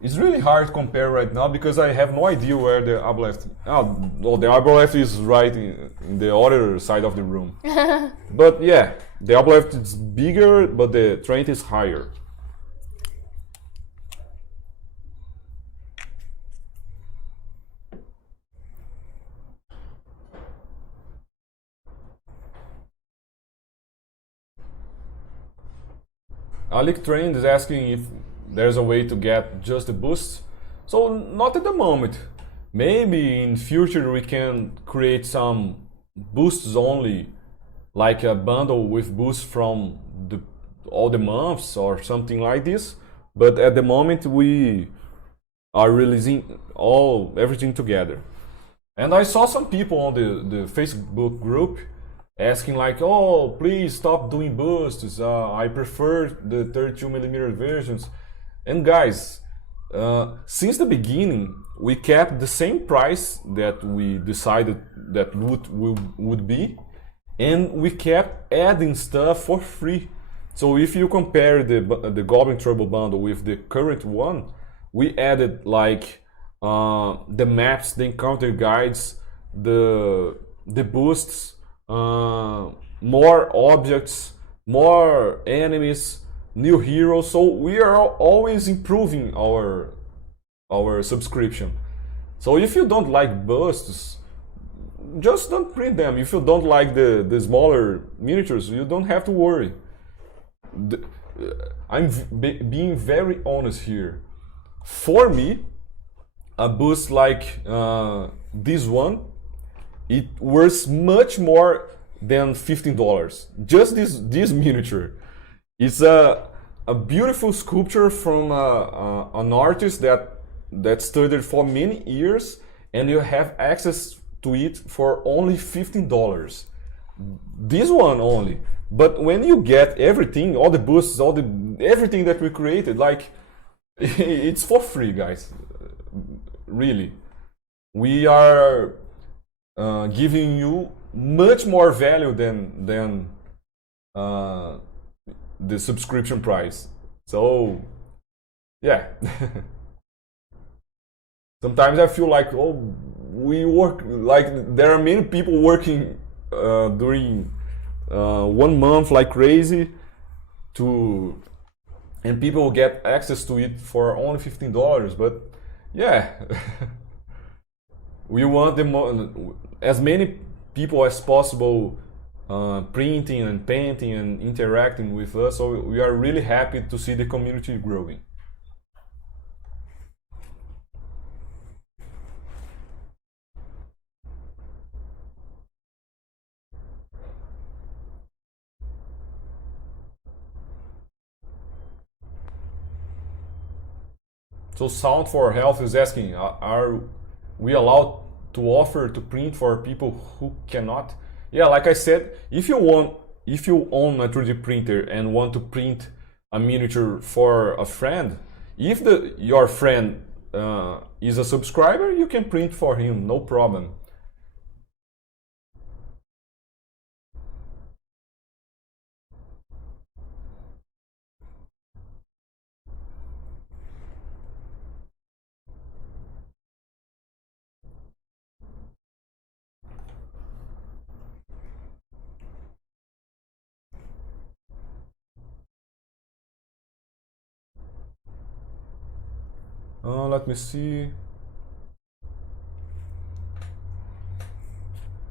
It's really hard to compare right now because I have no idea where the Ablef. Oh, the Ablef is right in the other side of the room. But yeah, the Ablef is bigger, but the Trent is higher. Alec Trend is asking if there's a way to get just the boosts. So not at the moment. Maybe in future we can create some boosts only, like a bundle with boosts from all the months or something like this. But at the moment we are releasing everything together. And I saw some people on the Facebook group asking like, oh, please stop doing boosts. I prefer the 32mm versions. And guys, since the beginning, we kept the same price that we decided that would be, and we kept adding stuff for free. So if you compare the Goblin Trouble bundle with the current one, we added like the maps, the encounter guides, the boosts, more objects, more enemies, new heroes. So we are always improving our subscription. So if you don't like busts, just don't print them. If you don't like the smaller miniatures, you don't have to worry. I'm being very honest here. For me, a boost like this one, it worth much more than $15. Just this miniature. It's a beautiful sculpture from an artist that studied for many years, and you have access to it for only $15. This one only. But when you get everything, all the boosts, everything that we created, like it's for free, guys. Really, we are giving you much more value than the subscription price. So yeah. Sometimes I feel like, oh, we work, like there are many people working during 1 month like crazy and people get access to it for only $15. But yeah, we want as many people as possible printing and painting and interacting with us. So we are really happy to see the community growing. So Sound for Health is asking, are we allowed to offer to print for people who cannot? Yeah, like I said, if you own a 3D printer and want to print a miniature for a friend, if your friend is a subscriber, you can print for him, no problem. Let me see.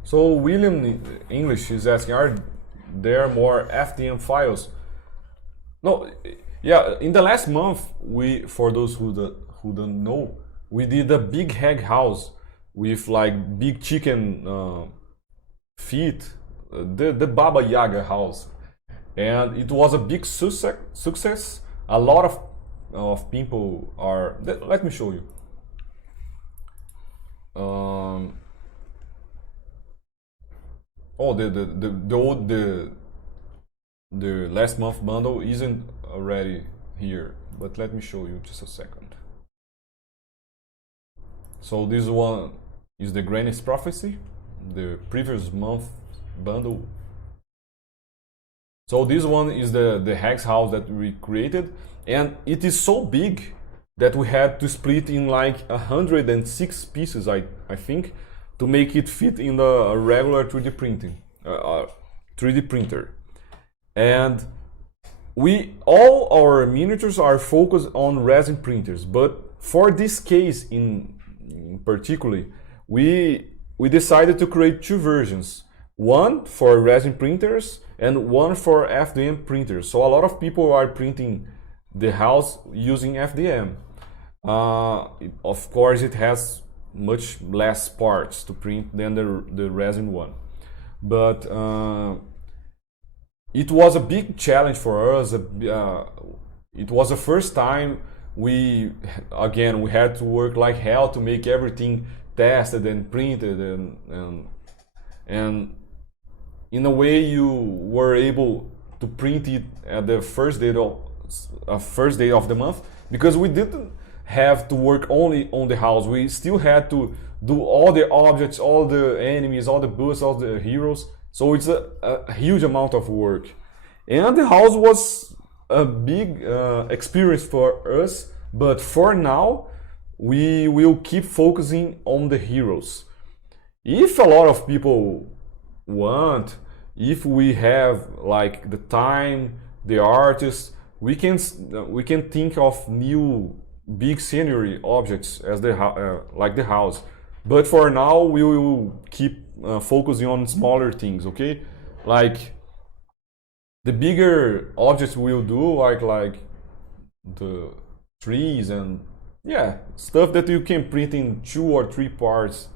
So William English is asking, are there more FDM files? No, yeah. In the last month, for those who don't know, we did a big hag house with like big chicken feet, the Baba Yaga house, and it was a big success. A lot of people are. Let me show you. Oh, the last month bundle isn't already here, but let me show you just a second. So this one is the Granny's Prophecy, the previous month bundle. So this one is the Hex house that we created, and it is so big that we had to split in like 106 pieces, I think, to make it fit in the regular 3D printer. And all our miniatures are focused on resin printers, but for this case in particular, we decided to create two versions. One for resin printers and one for FDM printers. So a lot of people are printing the house using FDM. Of course, it has much less parts to print than the resin one. But it was a big challenge for us. It was the first time we had to work like hell to make everything tested and printed, and in a way you were able to print it at the first day of the month, because we didn't have to work only on the house. We still had to do all the objects, all the enemies, all the boosts, all the heroes. So it's a huge amount of work. And the house was a big experience for us, But for now, we will keep focusing on the heroes. If a lot of people want, if we have like the time, the artists, we can think of new big scenery objects as like the house. But for now, we will keep focusing on smaller things, okay? Like the bigger objects we'll do, like the trees and yeah, stuff that you can print in 2 or 3 parts,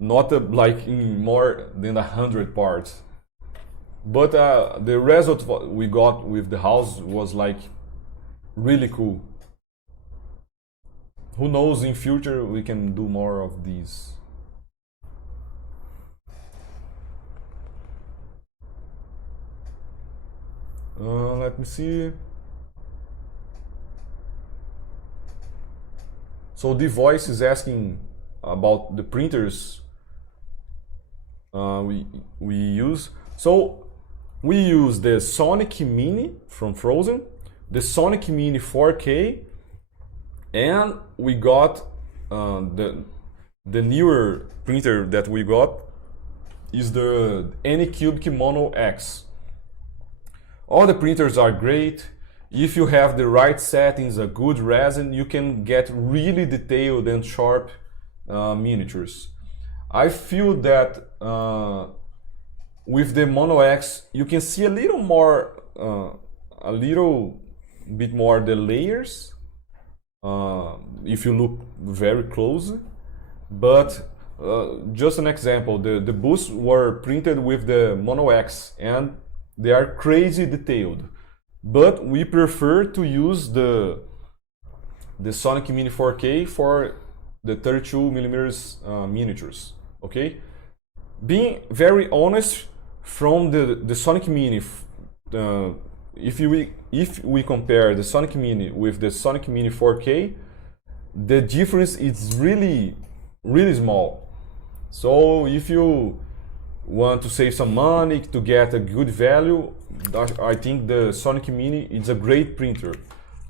not like in more than 100 parts. But the result we got with the house was like really cool. Who knows, in future we can do more of these. Let me see. So the voice is asking about the printers we use. So we use the Sonic Mini from Frozen, the Sonic Mini 4K, and we got the newer printer that we got is the Anycubic Mono X. All the printers are great. If you have the right settings, a good resin, you can get really detailed and sharp miniatures. I feel that with the Mono X, you can see a little bit more the layers if you look very closely. But just an example, the busts were printed with the Mono X and they are crazy detailed. But we prefer to use the Sonic Mini 4K for the 32mm miniatures, okay? Being very honest, from the Sonic Mini, if we compare the Sonic Mini with the Sonic Mini 4K, the difference is really small. So if you want to save some money to get a good value, I think the Sonic Mini is a great printer.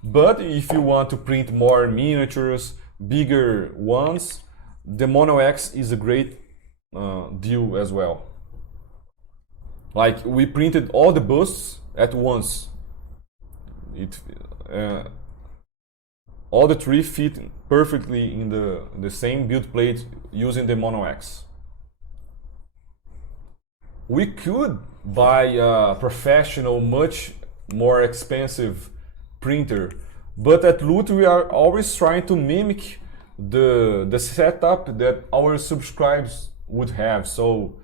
But if you want to print more miniatures, bigger ones, the Mono X is a great deal as well. Like we printed all the busts at once. All the 3 fit perfectly in the same build plate using the Mono X. We could buy a professional, much more expensive printer, but at Loot we are always trying to mimic the setup that our subscribers would have. So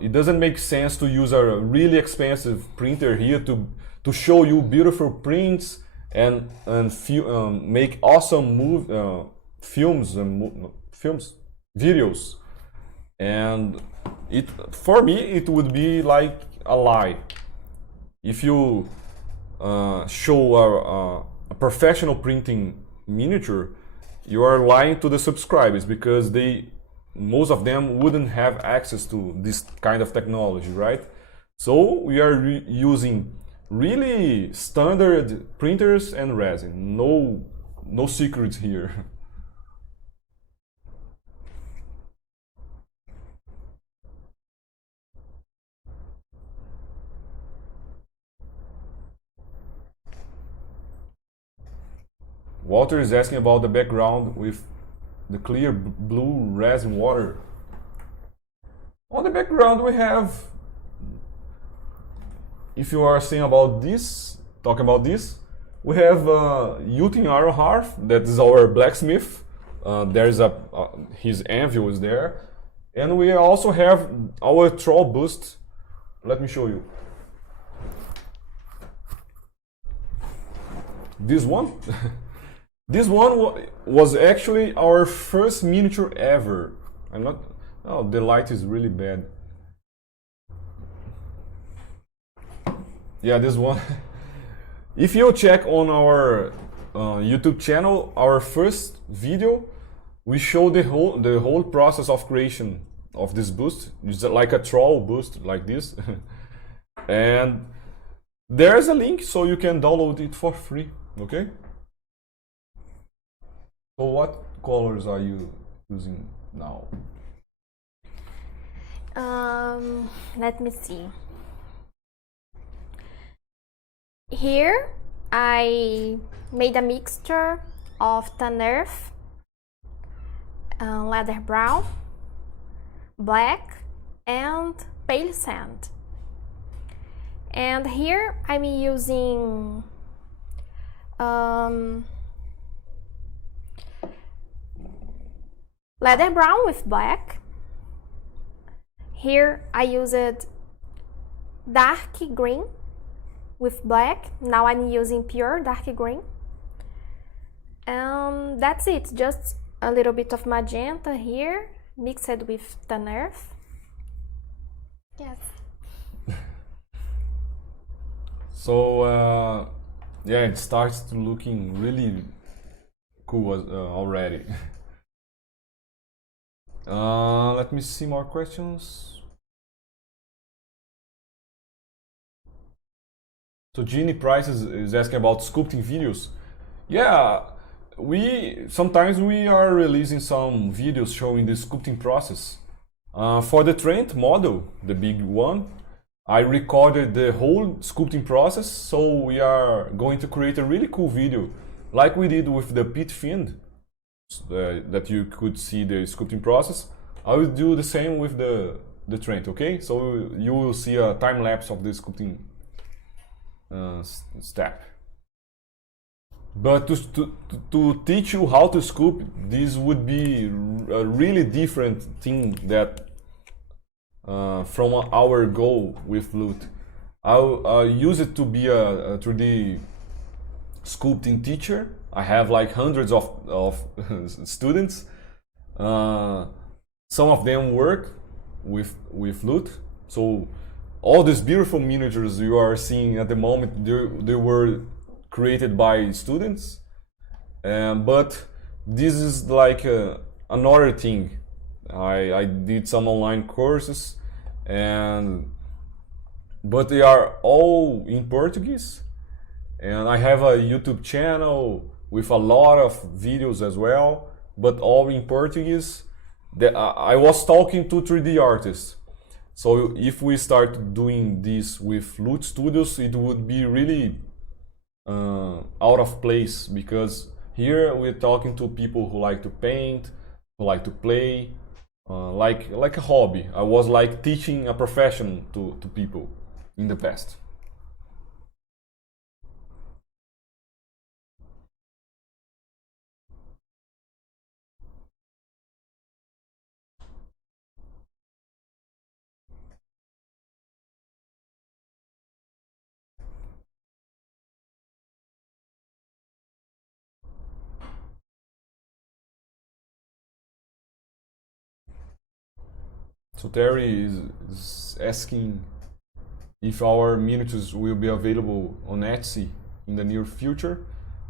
it doesn't make sense to use a really expensive printer here to show you beautiful prints and make awesome videos. And for me it would be like a lie if you show a professional printing miniature. You are lying to the subscribers because most of them wouldn't have access to this kind of technology, right? So we are using really standard printers and resin. No secrets here. Walter is asking about the background with the clear blue resin water. On the background we have, if you are saying about this, talking about this, we have Yutin Aroharth, that is our blacksmith. There's his anvil is there. And we also have our troll bust. Let me show you. This one. This one was actually our first miniature ever. Oh, the light is really bad. Yeah, this one. If you check on our YouTube channel, our first video, we show the whole process of creation of this boost. It's like a troll boost, like this. And there's a link so you can download it for free, okay? So what colors are you using now? Let me see. Here I made a mixture of tan earth, leather brown, black, and pale sand. And here I'm using leather brown with black. Here I used dark green with black. Now I'm using pure dark green. And that's it, just a little bit of magenta here, mixed with tan earth. Yes. So yeah, it starts to looking really cool already. Let me see more questions. So Jeannie Price is asking about sculpting videos. Yeah, sometimes we are releasing some videos showing the sculpting process. For the Trent model, the big one, I recorded the whole sculpting process, so we are going to create a really cool video, like we did with the pit fin, that you could see the sculpting process. I will do the same with the Trent, okay? So you will see a time lapse of the sculpting step. But to teach you how to sculpt, this would be a really different thing that from our goal with Lute. I use it to be a 3D sculpting teacher. I have like hundreds of students. Some of them work with Lute. So all these beautiful miniatures you are seeing at the moment, they were created by students. But this is like another thing. I did some online courses, but they are all in Portuguese. And I have a YouTube channel with a lot of videos as well, but all in Portuguese. I was talking to 3D artists. So if we start doing this with Lute Studios, it would be really out of place, because here we're talking to people who like to paint, who like to play, like a hobby. I was like teaching a profession to people in the past. So Terry is asking if our miniatures will be available on Etsy in the near future.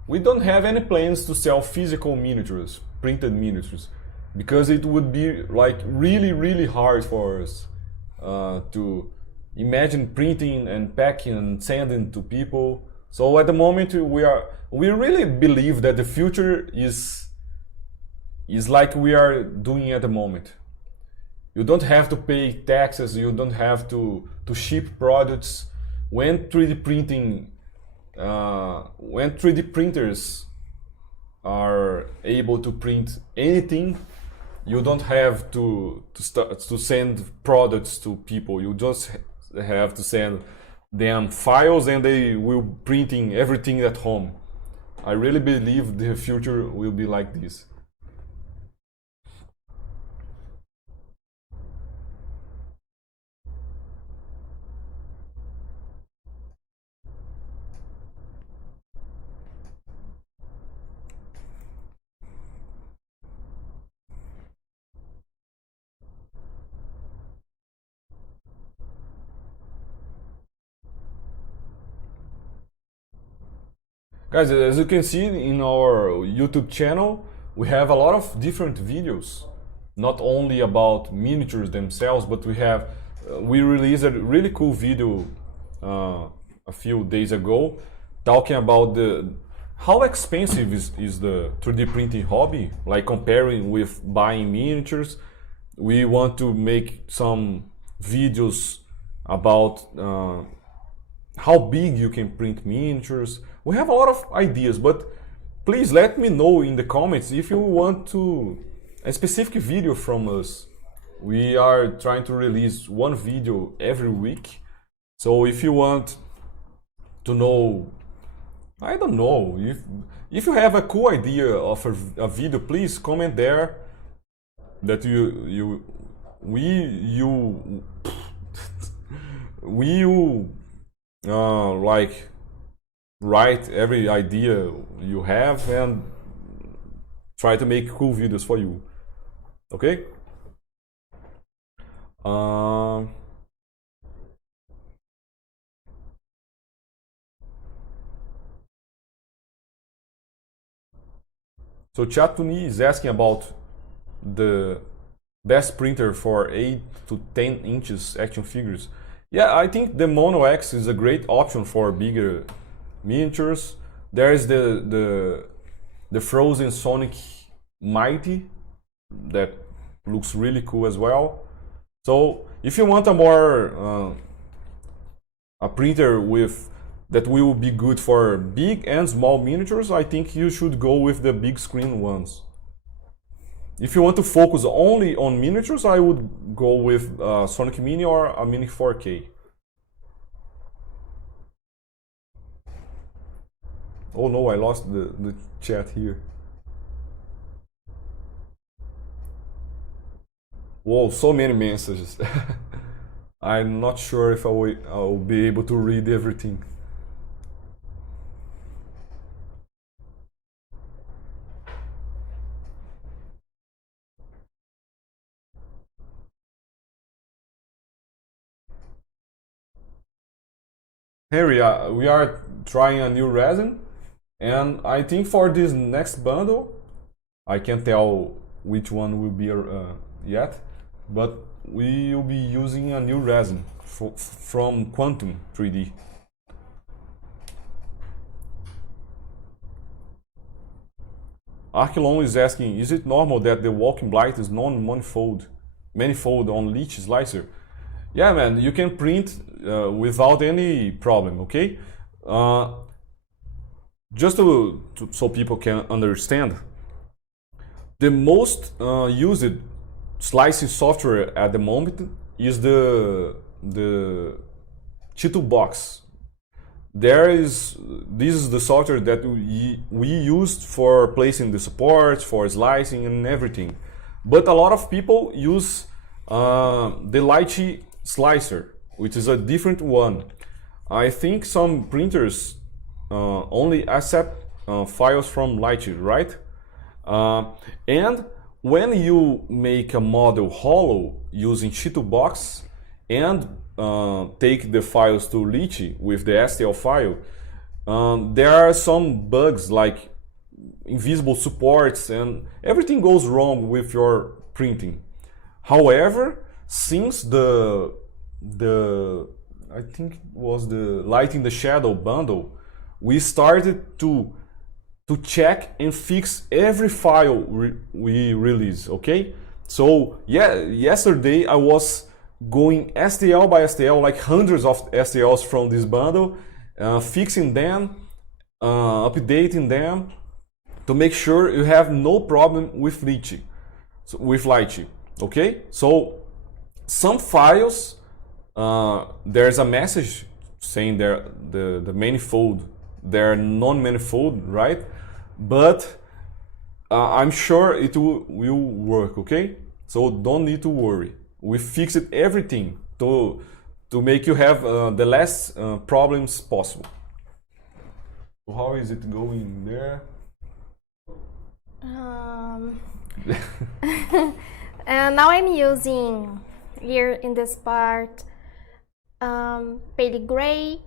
We don't have any plans to sell physical miniatures, printed miniatures, because it would be like really hard for us to imagine printing and packing and sending to people. So at the moment we really believe that the future is like we are doing at the moment. You don't have to pay taxes, you don't have to ship products. When 3D printing, when 3D printers are able to print anything, you don't have to send products to people. You just have to send them files and they will printing everything at home. I really believe the future will be like this. Guys, as you can see in our YouTube channel, we have a lot of different videos, not only about miniatures themselves, but we released a really cool video a few days ago talking about how expensive is the 3D printing hobby? Like comparing with buying miniatures, we want to make some videos about how big you can print miniatures. We have a lot of ideas, but please let me know in the comments if you want a specific video from us. We are trying to release one video every week. So if you want to know, I don't know, if you have a cool idea of a video, please comment there that like write every idea you have and try to make cool videos for you. Okay? So Chatuni is asking about the best printer for 8 to 10 inches action figures. Yeah, I think the Mono X is a great option for bigger miniatures. There is the Frozen Sonic Mighty that looks really cool as well. So if you want a printer that will be good for big and small miniatures, I think you should go with the big screen ones. If you want to focus only on miniatures, I would go with Sonic Mini or a Mini 4K. Oh no, I lost the chat here. Whoa, so many messages. I'm not sure if I'll be able to read everything. Harry, we are trying a new resin, and I think for this next bundle, I can't tell which one will be yet, but we will be using a new resin from Quantum 3D. Archilon is asking, is it normal that the walking blight is non-manifold on leech slicer? Yeah, man, you can print without any problem, okay? Just so people can understand, the most used slicing software at the moment is the Tito Box. This is the software that we used for placing the supports, for slicing and everything. But a lot of people use the Lychee Slicer, which is a different one. I think some printers only accept files from Lychee, right? And when you make a model hollow using Tito Box and take the files to Lychee with the STL file, there are some bugs like invisible supports and everything goes wrong with your printing. However, since I think it was the Light in the Shadow bundle, we started to check and fix every file we release, okay? So yeah, yesterday I was going STL by STL, like hundreds of STLs from this bundle, fixing them, updating them to make sure you have no problem with Lychee, okay? So some files, there's a message saying the manifold, they're non-manifold, right? But I'm sure it will work, okay? So don't need to worry. We fixed everything to make you have the less problems possible. So how is it going there? And now I'm using here in this part pale gray,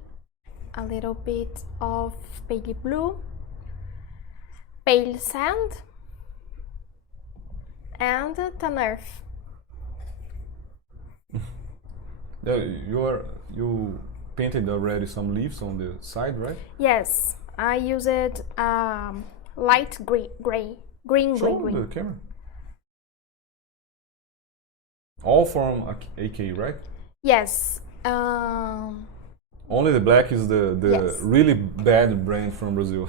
a little bit of pale blue, pale sand, and tan earth. You painted already some leaves on the side, right? Yes, I use it light green. Show the camera. All from AK, right? Yes. Only the black is the Yes. really bad brand from Brazil.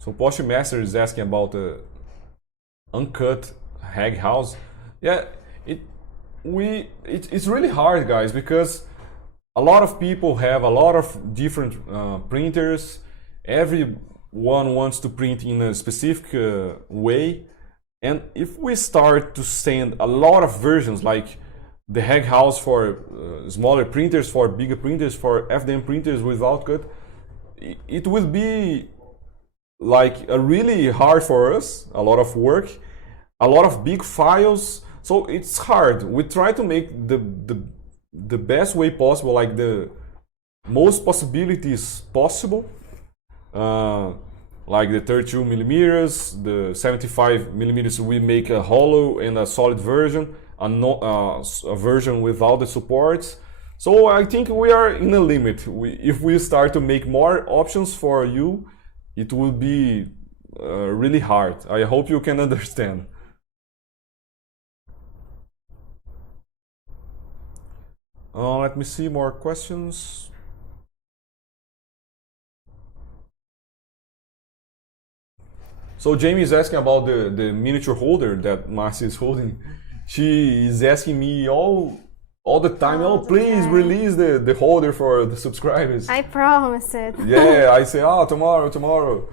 So Postmaster is asking about the uncut hag house. Yeah, it's really hard, guys, because a lot of people have a lot of different printers. Everyone wants to print in a specific way, and if we start to send a lot of versions, like the hag house for smaller printers, for bigger printers, for FDM printers without cut, it will be like a really hard for us, a lot of work, a lot of big files, so it's hard. We try to make the best way possible, like the most possibilities possible, like the 32 millimeters, the 75 millimeters. We make a hollow and a solid version, a version without the supports. So I think we are in a limit. If we start to make more options for you, it will be really hard. I hope you can understand. Let me see more questions. So Jamie is asking about the miniature holder that Márcia is holding. She is asking me all the time, oh, please release the holder for the subscribers. I promise it. Yeah, I say, oh, tomorrow.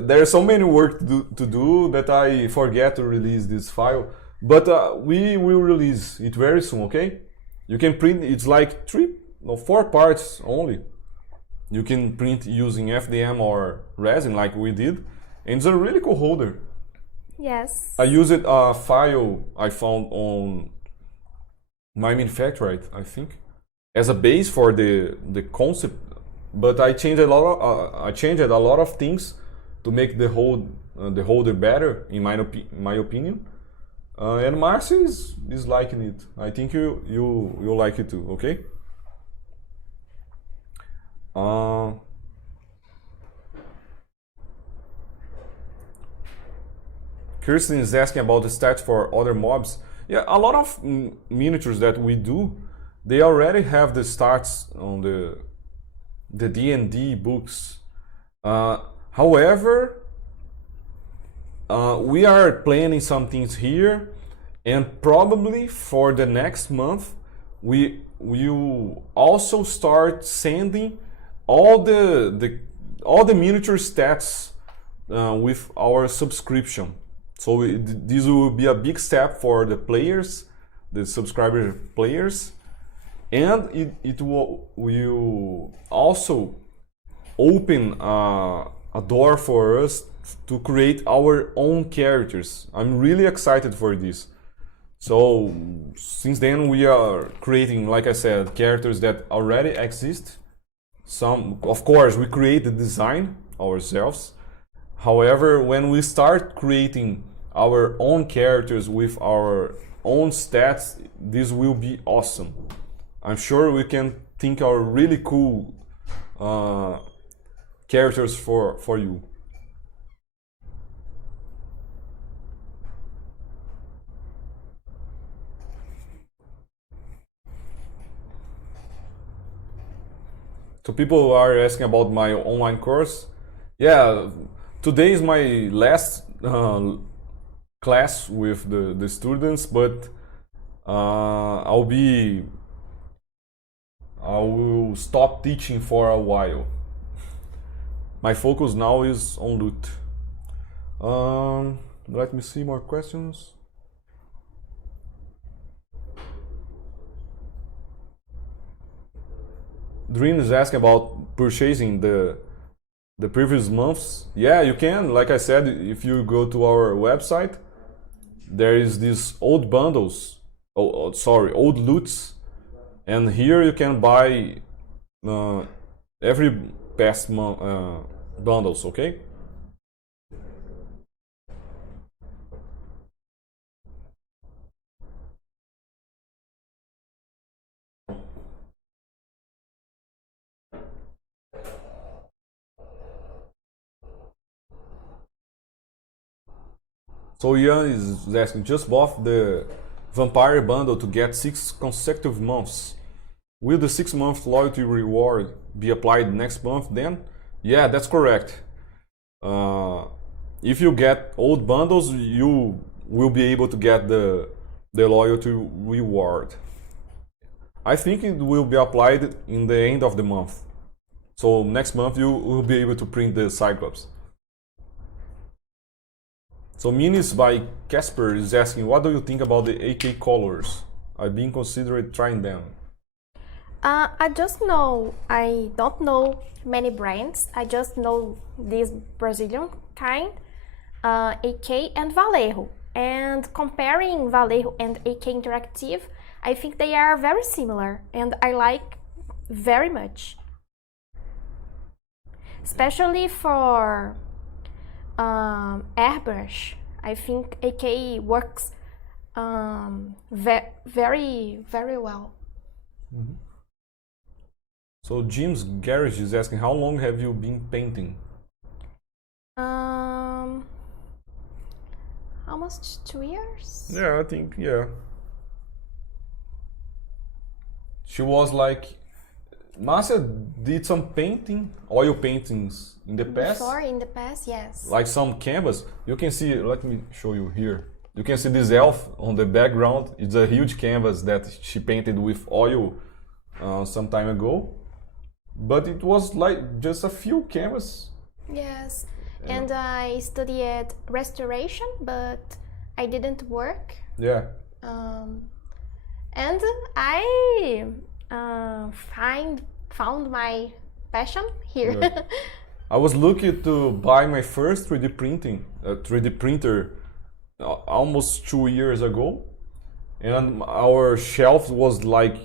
There's so many work to do that I forget to release this file. But we will release it very soon, okay? You can print, it's like 4 parts only. You can print using FDM or resin like we did. And it's a really cool holder. Yes. I used a file I found on my manufacturer, I think, as a base for the concept. But I changed a lot of things to make the holder better, in my opinion. And Márcia is liking it. I think you like it too. Okay. Kirsten is asking about the stats for other mobs. Yeah, a lot of miniatures that we do, they already have the stats on the D&D books. However, we are planning some things here, and probably for the next month, we will also start sending all the miniature stats with our subscription. So this will be a big step for the players, the subscriber players, and it will also open a door for us to create our own characters. I'm really excited for this. So since then we are creating, like I said, characters that already exist. Some, of course, we create the design ourselves. However, when we start creating our own characters with our own stats, this will be awesome. I'm sure we can think of really cool characters for you. So people are asking about my online course. Yeah, today is my last class with the students, but I will stop teaching for a while. My focus now is on loot. Let me see more questions. Dream is asking about purchasing the previous months. Yeah, you can. Like I said, if you go to our website, there is these old bundles. Old loots, and here you can buy every past month bundles. Okay. So Ian is asking, just bought the Vampire bundle to get 6 consecutive months. Will the 6-month loyalty reward be applied next month then? Yeah, that's correct. If you get old bundles, you will be able to get the loyalty reward. I think it will be applied in the end of the month. So next month you will be able to print the Cyclops. So Minis by Casper is asking, what do you think about the AK colors? I've been considering trying them. I don't know many brands. I just know this Brazilian kind, AK and Vallejo. And comparing Vallejo and AK Interactive, I think they are very similar and I like very much. Especially for airbrush, I think AK works very, very well. Mm-hmm. So Jim's Garage is asking, how long have you been painting? Almost 2 years. Yeah, I think, yeah. She was like, Márcia did some painting, oil paintings in the past. Before, in the past, yes. Like some canvas. You can see, let me show you here. You can see this elf on the background. It's a huge canvas that she painted with oil some time ago. But it was like just a few canvas. Yes, and I studied restoration, but I didn't work. Yeah. And I found my passion here. Yeah. I was lucky to buy my first 3D printer almost 2 years ago, and our shelf was like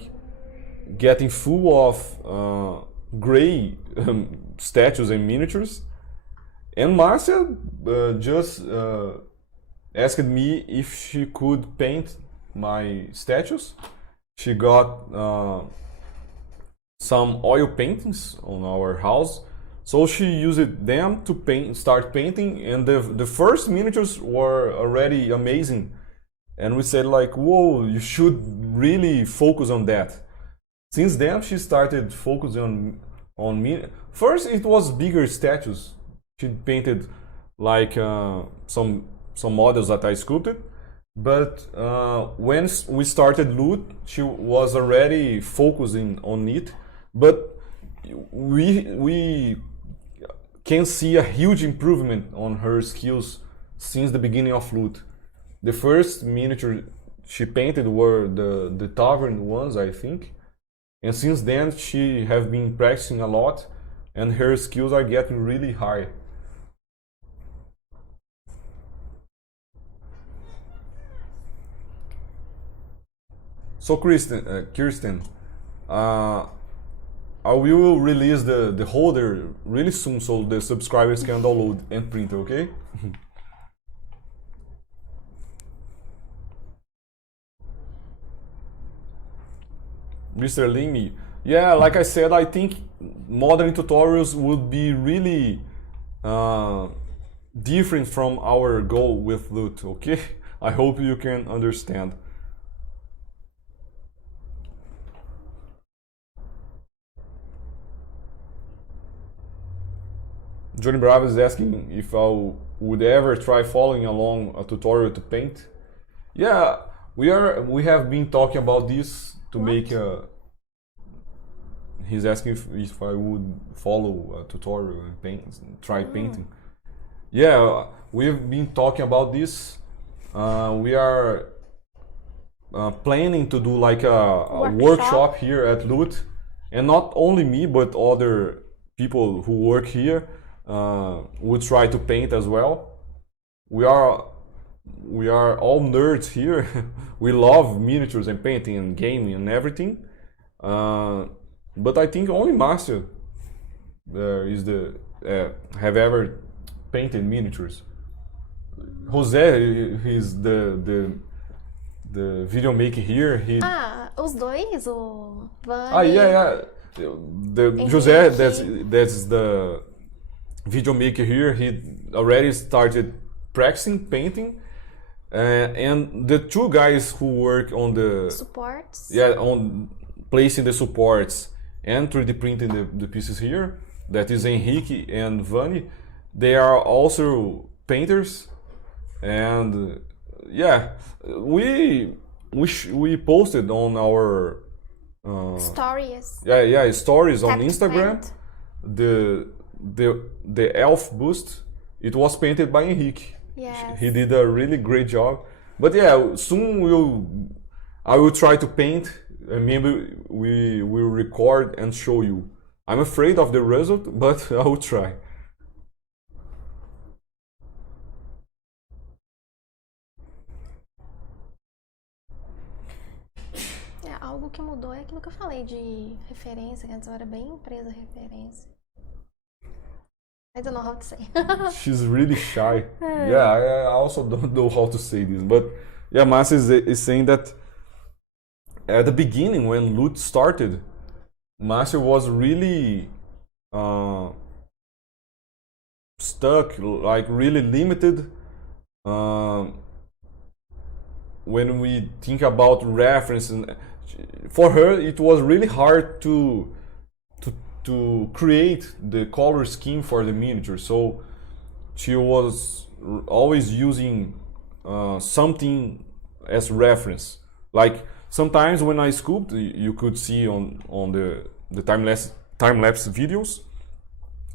getting full of gray statues and miniatures. And Márcia just asked me if she could paint my statues. She got some oil paintings on our house, so she used them to start painting, and the first miniatures were already amazing. And we said like, whoa, you should really focus on that. Since then, she started focusing on me. First, it was bigger statues. She painted like some models that I sculpted. But when we started Loot, she was already focusing on it. But we can see a huge improvement on her skills since the beginning of Loot. The first miniature she painted were the tavern ones, I think. And since then, she has been practicing a lot, and her skills are getting really high. So Kirsten, I will release the holder really soon, so the subscribers can download and print, okay? Mr. Limi, yeah, like I said, I think modeling tutorials would be really different from our goal with Loot, okay? I hope you can understand. Johnny Bravo is asking if I would ever try following along a tutorial to paint. Yeah, we have been talking about this to make a. He's asking if I would follow a tutorial and try painting. Yeah, we've been talking about this. We are planning to do like a workshop here at Loot, and not only me but other people who work here would try to paint as well. We are all nerds here. We love miniatures and painting and gaming and everything. But I think only Márcia have ever painted miniatures. José, he's the video maker here. Os dois, o Vani. Yeah. José, that's the video maker here. He already started practicing painting, And the two guys who work on the Supports. yeah, on placing the supports and 3D printing the pieces here, that is Henrique and Vani. They are also painters, and yeah, we posted on our Stories. stories on Tap to Instagram. paint. The elf boost, it was painted by Henrique. Yes. He did a really great job. But yeah, soon I will try to paint, and maybe we will record and show you. I'm afraid of the result, but I will try. Algo que mudou é aquilo que eu falei de referência, que antes eu era bem presa a referência. I don't know how to say. She's really shy. Yeah, I also don't know how to say this, but yeah, Márcia is saying that at the beginning when Loot started, Márcia was really stuck, like really limited. When we think about references, for her it was really hard to create the color scheme for the miniature. So she was always using something as reference. Like sometimes when I sculpt, you could see on the time-lapse videos,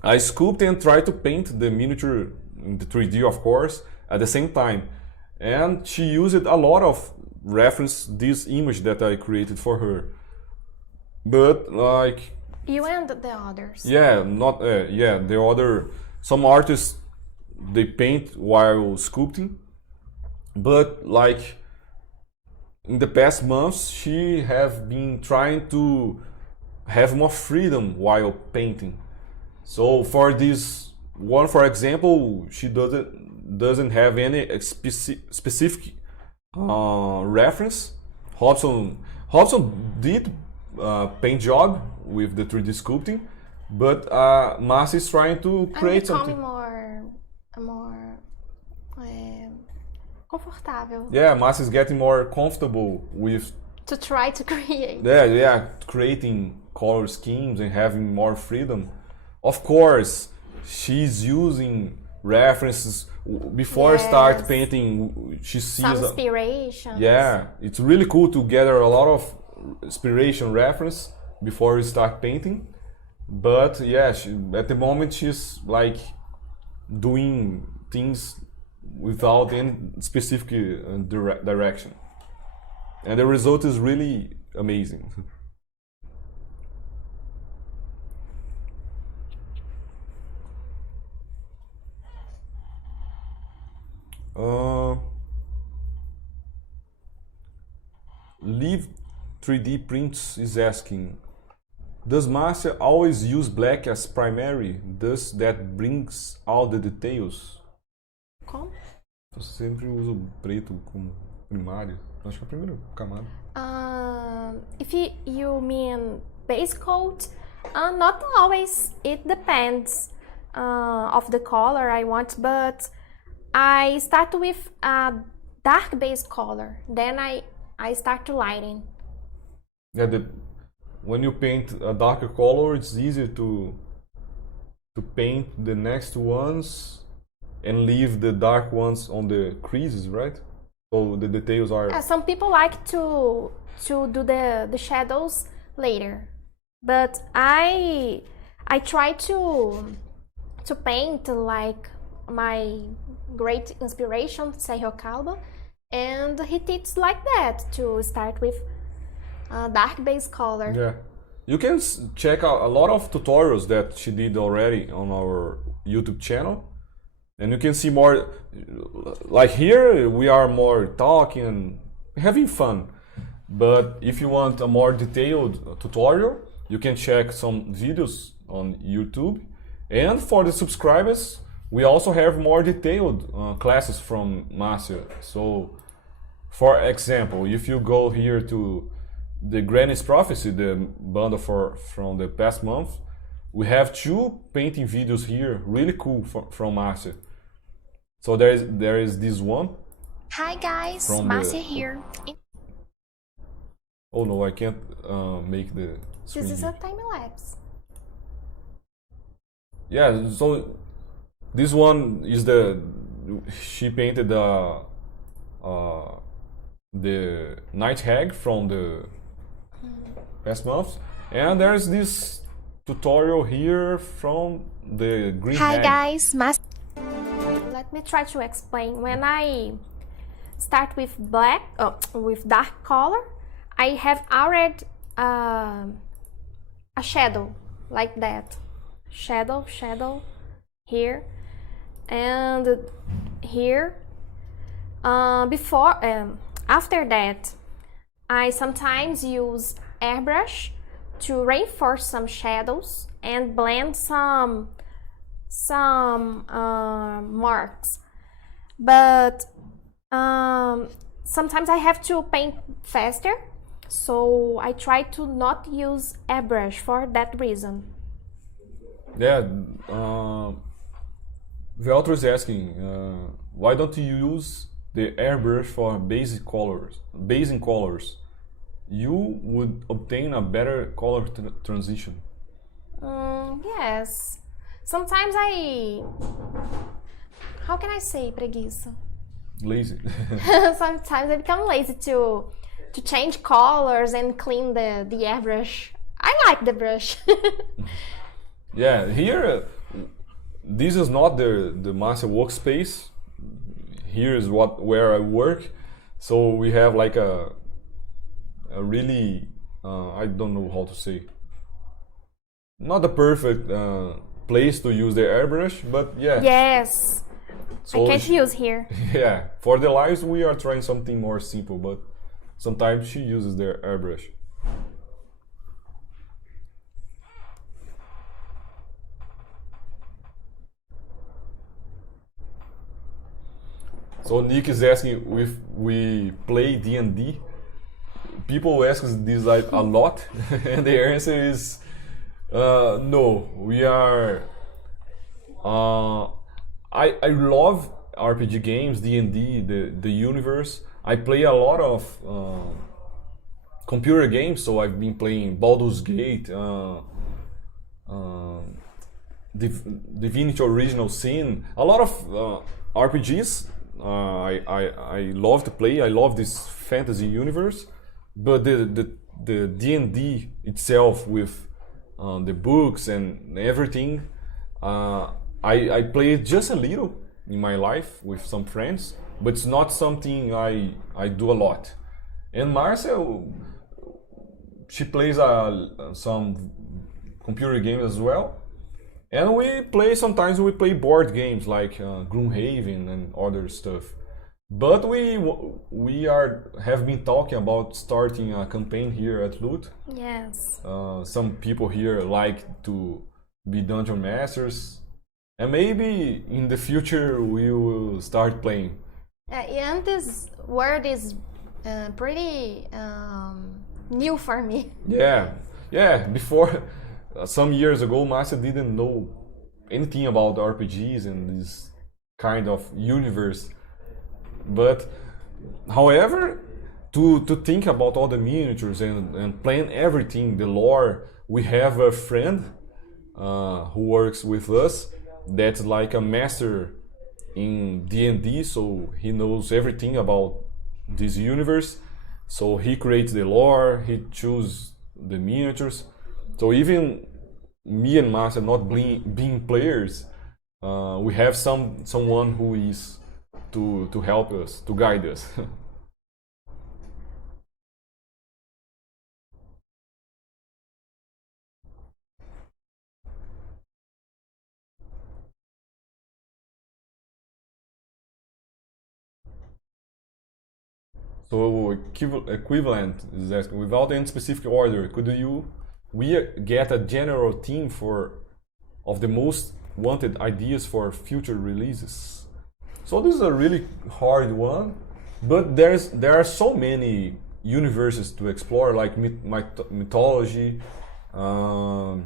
I sculpt and try to paint the miniature in the 3D, of course, at the same time. And she used a lot of reference this image that I created for her. But like You and the others. yeah, not the other, some artists they paint while sculpting, but like in the past months she have been trying to have more freedom while painting. So for this one, for example, she doesn't have any specific reference. Hobson did paint job with the 3D sculpting, but Márcia is trying to create I'm something. becoming more confortável Yeah, Márcia is getting more comfortable with to try to create. creating color schemes and having more freedom. Of course, she's using references before start Yes. painting. She sees Some inspirations. yeah, it's really cool to gather a lot of inspiration reference before you start painting. But yeah, at the moment she's like doing things without any specific direction, and the result is really amazing. Live 3D Prints is asking, does Márcia always use black as primary, thus that brings all the details? Como? Você sempre usa o preto como primário? Acho que é a primeira camada. If you mean base coat, not always. It depends of the color I want, but I start with a dark base color, then I start to lighten. Yeah, when you paint a darker color, it's easier to paint the next ones and leave the dark ones on the creases, right? So the details are... Some people like to do the shadows later, but I try to paint like my great inspiration, Sergio Calvo, and he teaches like that to start with dark base color. Yeah, you can check out a lot of tutorials that she did already on our YouTube channel, and you can see more. Like here, we are more talking and having fun. But if you want a more detailed tutorial, you can check some videos on YouTube. And for the subscribers, we also have more detailed classes from Márcia. So, for example, if you go here to the Granny's Prophecy, the bundle from the past month, we have 2 painting videos here, really cool from Márcia. So there is this one, Hi guys, from Márcia the. here. Oh no, I can't make the This screen is here. a time lapse. Yeah, so this one is the she painted the night hag from the past months, and there's this tutorial here from the green Hi hag. guys, Let me try to explain. When I start with black, with dark color, I have already a shadow like that. Shadow here and here. After that, I sometimes use airbrush to reinforce some shadows and blend some marks. But sometimes I have to paint faster, so I try to not use airbrush for that reason. Yeah, Veltro is asking, why don't you use the airbrush for basic colors? You would obtain a better color transition. Yes. Sometimes how can I say preguiça? Lazy. Sometimes I become lazy to change colors and clean the airbrush. I like the brush. Yeah, here, this is not the Márcia workspace. Here is where I work. So we have like a really, I don't know how to say, not the perfect place to use the airbrush, but yeah. Yes. So I can't use here. Yeah, for the lives we are trying something more simple, but sometimes she uses the airbrush. So Nick is asking if we play D&D. People ask us this like a lot, and the answer is no. We are. I love RPG games, D&D, the universe. I play a lot of computer games, so I've been playing Baldur's Gate, Divinity Original Sin, a lot of RPGs. I love to play. I love this fantasy universe, but the D&D itself with the books and everything, I played just a little in my life with some friends, but it's not something I do a lot. And Márcia, she plays some computer games as well. And sometimes we play board games like Gloomhaven and other stuff. But we have been talking about starting a campaign here at Loot. Yes. Some people here like to be dungeon masters, and maybe in the future we will start playing. And this word is pretty new for me. Yeah. Before some years ago, Márcia didn't know anything about RPGs and this kind of universe. But, however, to think about all the miniatures and plan everything, the lore, we have a friend who works with us that's like a master in D&D, so he knows everything about this universe. So he creates the lore, he chooses the miniatures. So even me and Márcia not being players, we have someone who is to help us, to guide us. So equivalent is asking, without any specific order, we get a general theme of the most wanted ideas for future releases? So this is a really hard one, but there are so many universes to explore, like mythology, some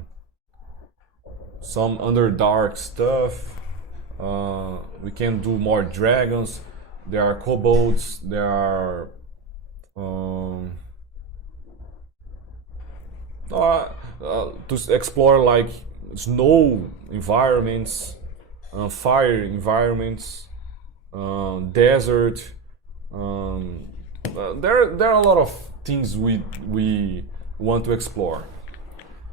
Underdark stuff. We can do more dragons, there are kobolds, there are um, to explore like snow environments, fire environments, desert. There are a lot of things we want to explore,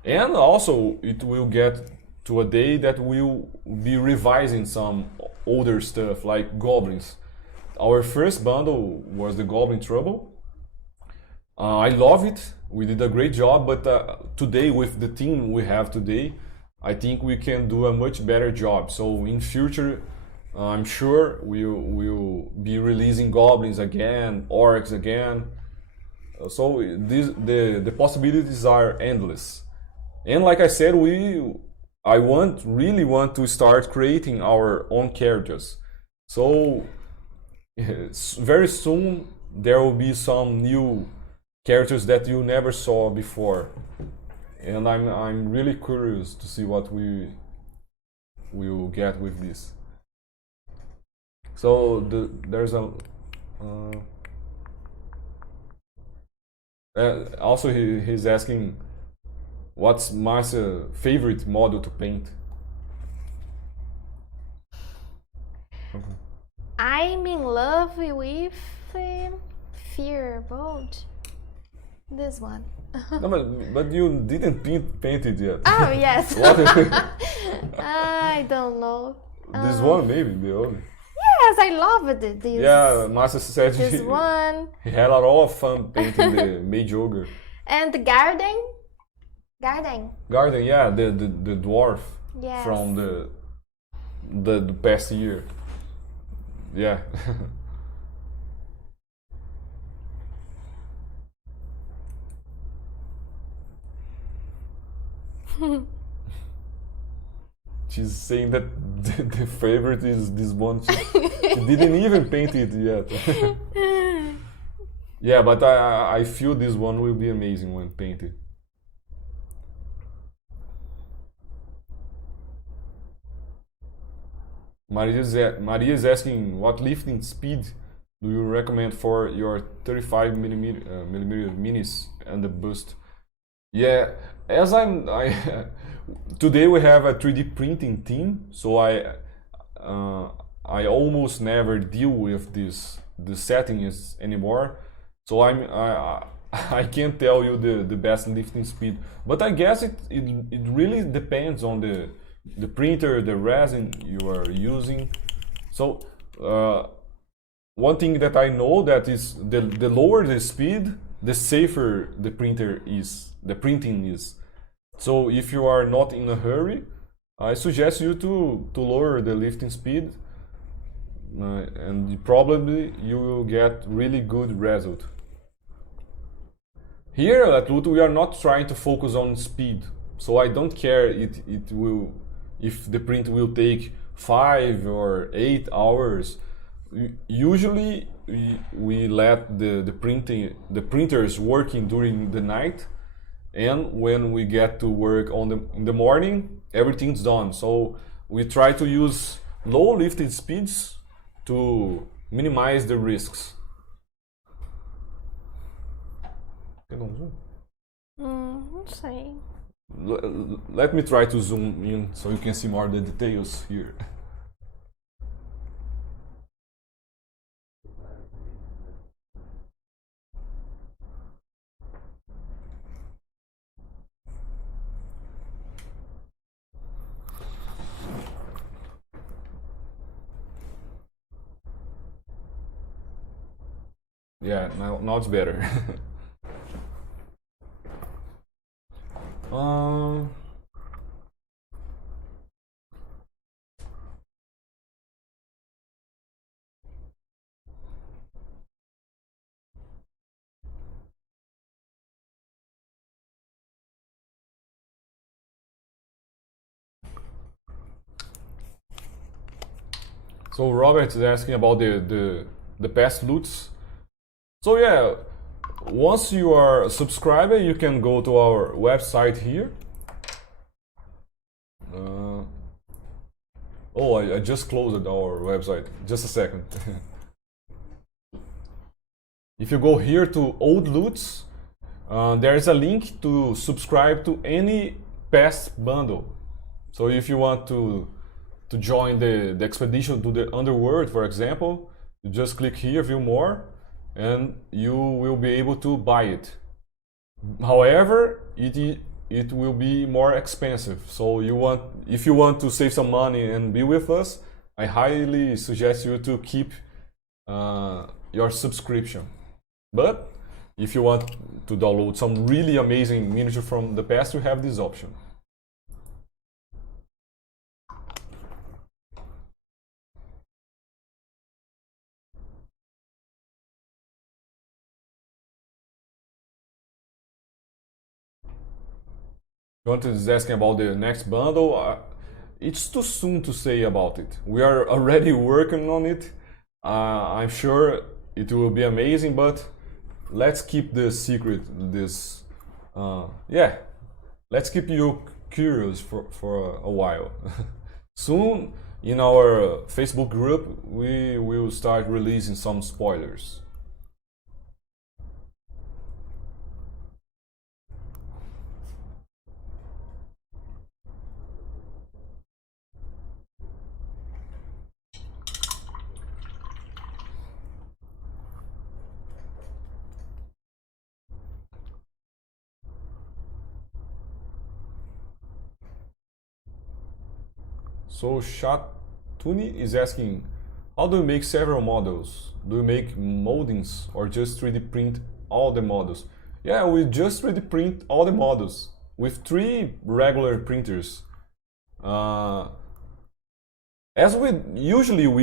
and also it will get to a day that we'll be revising some older stuff like goblins. Our first bundle was the Goblin Trouble. I love it. We did a great job, but today with the team we have today, I think we can do a much better job. So in future, I'm sure we'll be releasing goblins again, orcs again. So the possibilities are endless. And like I said, I really want to start creating our own characters. So very soon there will be some new characters that you never saw before, and I'm really curious to see what we will get with this. So there's a also he's asking what's Márcia's favorite model to paint. I'm in love with Fear Bolt. This one. No, but you didn't paint it yet. Oh, yes. What? I don't know. This one maybe the other. Yes, I loved it. This, Yeah, Márcia said this one. he had a lot of fun painting the Mage Ogre. And the garden. Garden, yeah, the dwarf Yes. from the past year. Yeah. She's saying that the favorite is this one. She didn't even paint it yet. Yeah, but I feel this one will be amazing when painted. Maria is asking what lifting speed do you recommend for your 35 millimeter minis and the bust? Yeah, as today we have a 3D printing team, so I almost never deal with the settings anymore. So I can't tell you the best lifting speed, but I guess it really depends on the printer, the resin you are using. So one thing that I know that is the lower the speed, the safer the printing is. So if you are not in a hurry, I suggest you to lower the lifting speed, and probably you will get really good result. Here at Luto we are not trying to focus on speed, so I don't care if the print will take 5 or 8 hours. Usually we let the printers working during the night, and when we get to work in the morning, everything's done. So we try to use low lifting speeds to minimize the risks. Não sei. Let me try to zoom in so you can see more the details here. Yeah, now it's better. So Robert is asking about the past loots. So yeah, once you are a subscriber, you can go to our website here. Oh, I just closed our website. Just a second. if you go here to old loots, there is a link to subscribe to any past bundle. So if you want to join the expedition to the underworld, for example, you just click here, view more, and you will be able to buy it. However, it will be more expensive. So if you want to save some money and be with us, I highly suggest you to keep your subscription. But if you want to download some really amazing miniature from the past, you have this option. Jonathan is asking about the next bundle. It's too soon to say about it. We are already working on it. I'm sure it will be amazing, but let's keep the secret. Let's keep you curious for a while. Soon, in our Facebook group, we will start releasing some spoilers. So Shatuni is asking, how do you make several models? Do you make moldings or just 3D print all the models? Yeah, we just 3D print all the models with 3 regular printers. As we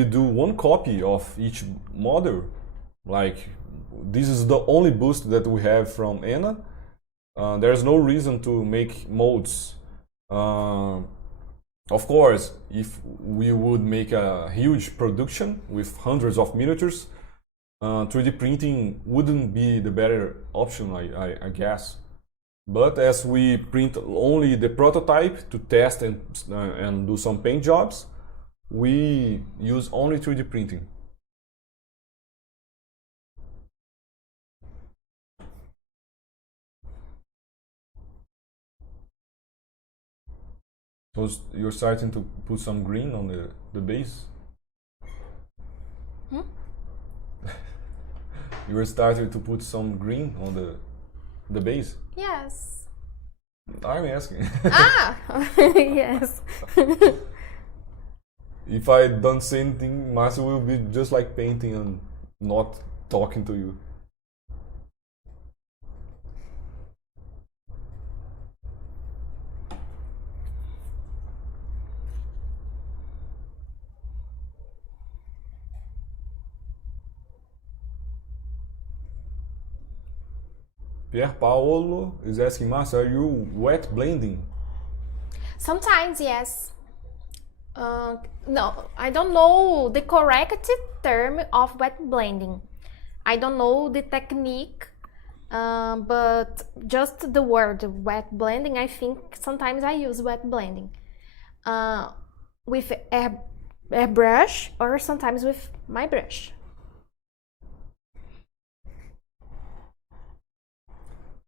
do 1 copy of each model. Like this is the only boost that we have from Anna. There's no reason to make molds. Of course, if we would make a huge production with hundreds of miniatures, 3D printing wouldn't be the better option, I guess. But as we print only the prototype to test and do some paint jobs, we use only 3D printing. So you're starting to put some green on the base? Hmm? You were starting to put some green on the base? Yes. I'm asking. Ah! Yes. If I don't say anything, Márcia will be just like painting and not talking to you. Pier Paolo is asking, Márcia, are you wet blending? Sometimes, yes. No, I don't know the correct term of wet blending. I don't know the technique, but just the word wet blending, I think sometimes I use wet blending with airbrush or sometimes with my brush.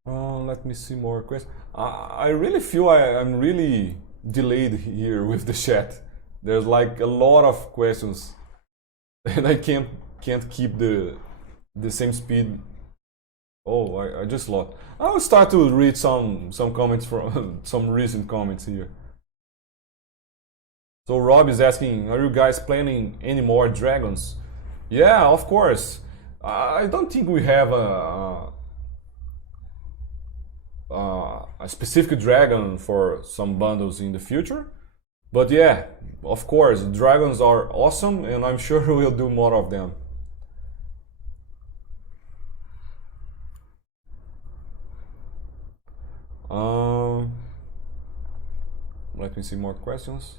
Let me see more questions. I really feel I'm really delayed here with the chat. There's like a lot of questions, and I can't keep the same speed. Oh, I just lost. I'll start to read some comments from some recent comments here. So Rob is asking, are you guys planning any more dragons? Yeah, of course. I don't think we have a specific dragon for some bundles in the future, but yeah, of course, dragons are awesome, and I'm sure we'll do more of them. Let me see more questions.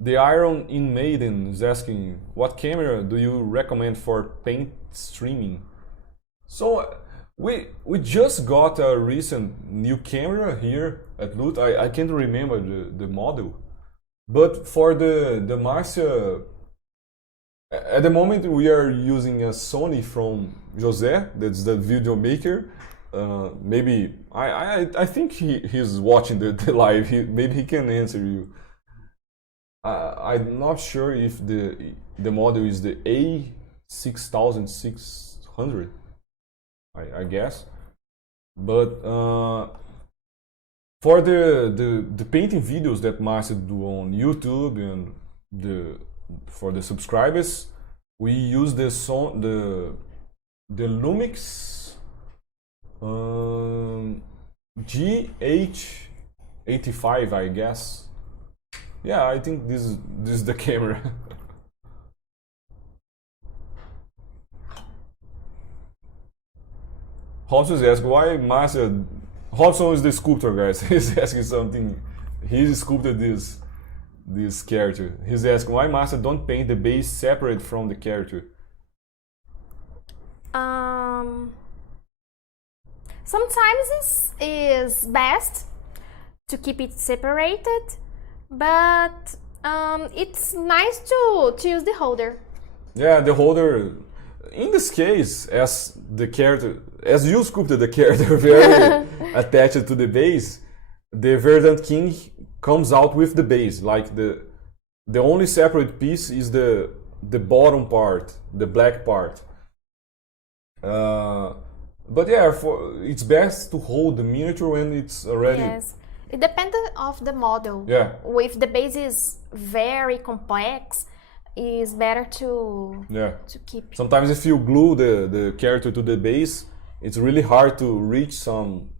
The Iron in Maiden is asking, what camera do you recommend for paint streaming? So we just got a recent new camera here at Loot. I can't remember the model, but for the Márcia At the moment, we are using a Sony from José, that's the video maker. Maybe I think he's watching the live. Maybe he can answer you. I'm not sure if the model is the A6600. I guess, but for the painting videos that Márcia do on YouTube and for the subscribers, we use the Lumix GH85, I guess. Yeah, I think this is the camera. Robson is asking why Márcia. Robson is the sculptor, guys. He's asking something. He sculpted this character. He's asking why Márcia don't paint the base separate from the character. Sometimes it's best to keep it separated, but it's nice to use the holder. Yeah, the holder. In this case, as you sculpted the character very attached to the base, the Verdant King comes out with the base. Like the only separate piece is the bottom part, the black part. But yeah, it's best to hold the miniature when it's already. Yes, it depends of the model. Yeah. If the base is very complex, it's better to keep. Sometimes if you glue the character to the base, it's really hard to reach some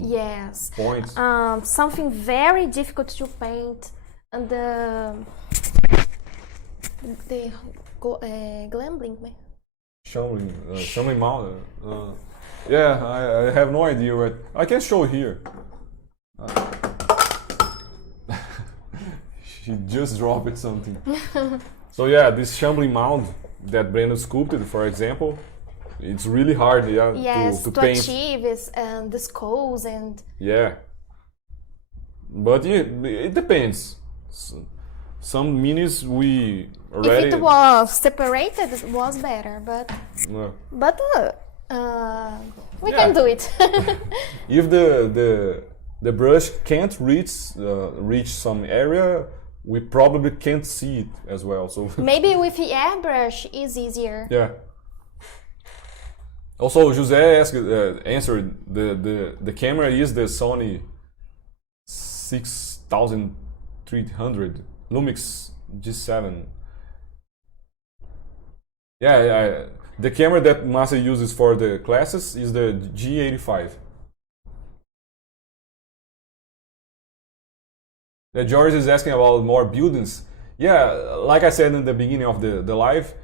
yes points. Something very difficult to paint, and the glambling. Shambling mount. Yeah, I have no idea what. I can show here. She just dropped something. So yeah, this shambling mound that Brandon sculpted, for example, it's really hard, yes, to paint. Achieve is, and the skulls and. Yeah, but it depends. Some minis we already. If it was separated, it was better, but we can do it. If the brush can't reach some area, we probably can't see it as well. So maybe with the airbrush is easier. Yeah. Also, José answered the camera is the Sony 6300 Lumix G7. Yeah. The camera that Márcia uses for the classes is the G85. George is asking about more buildings. Yeah, like I said in the beginning of the live,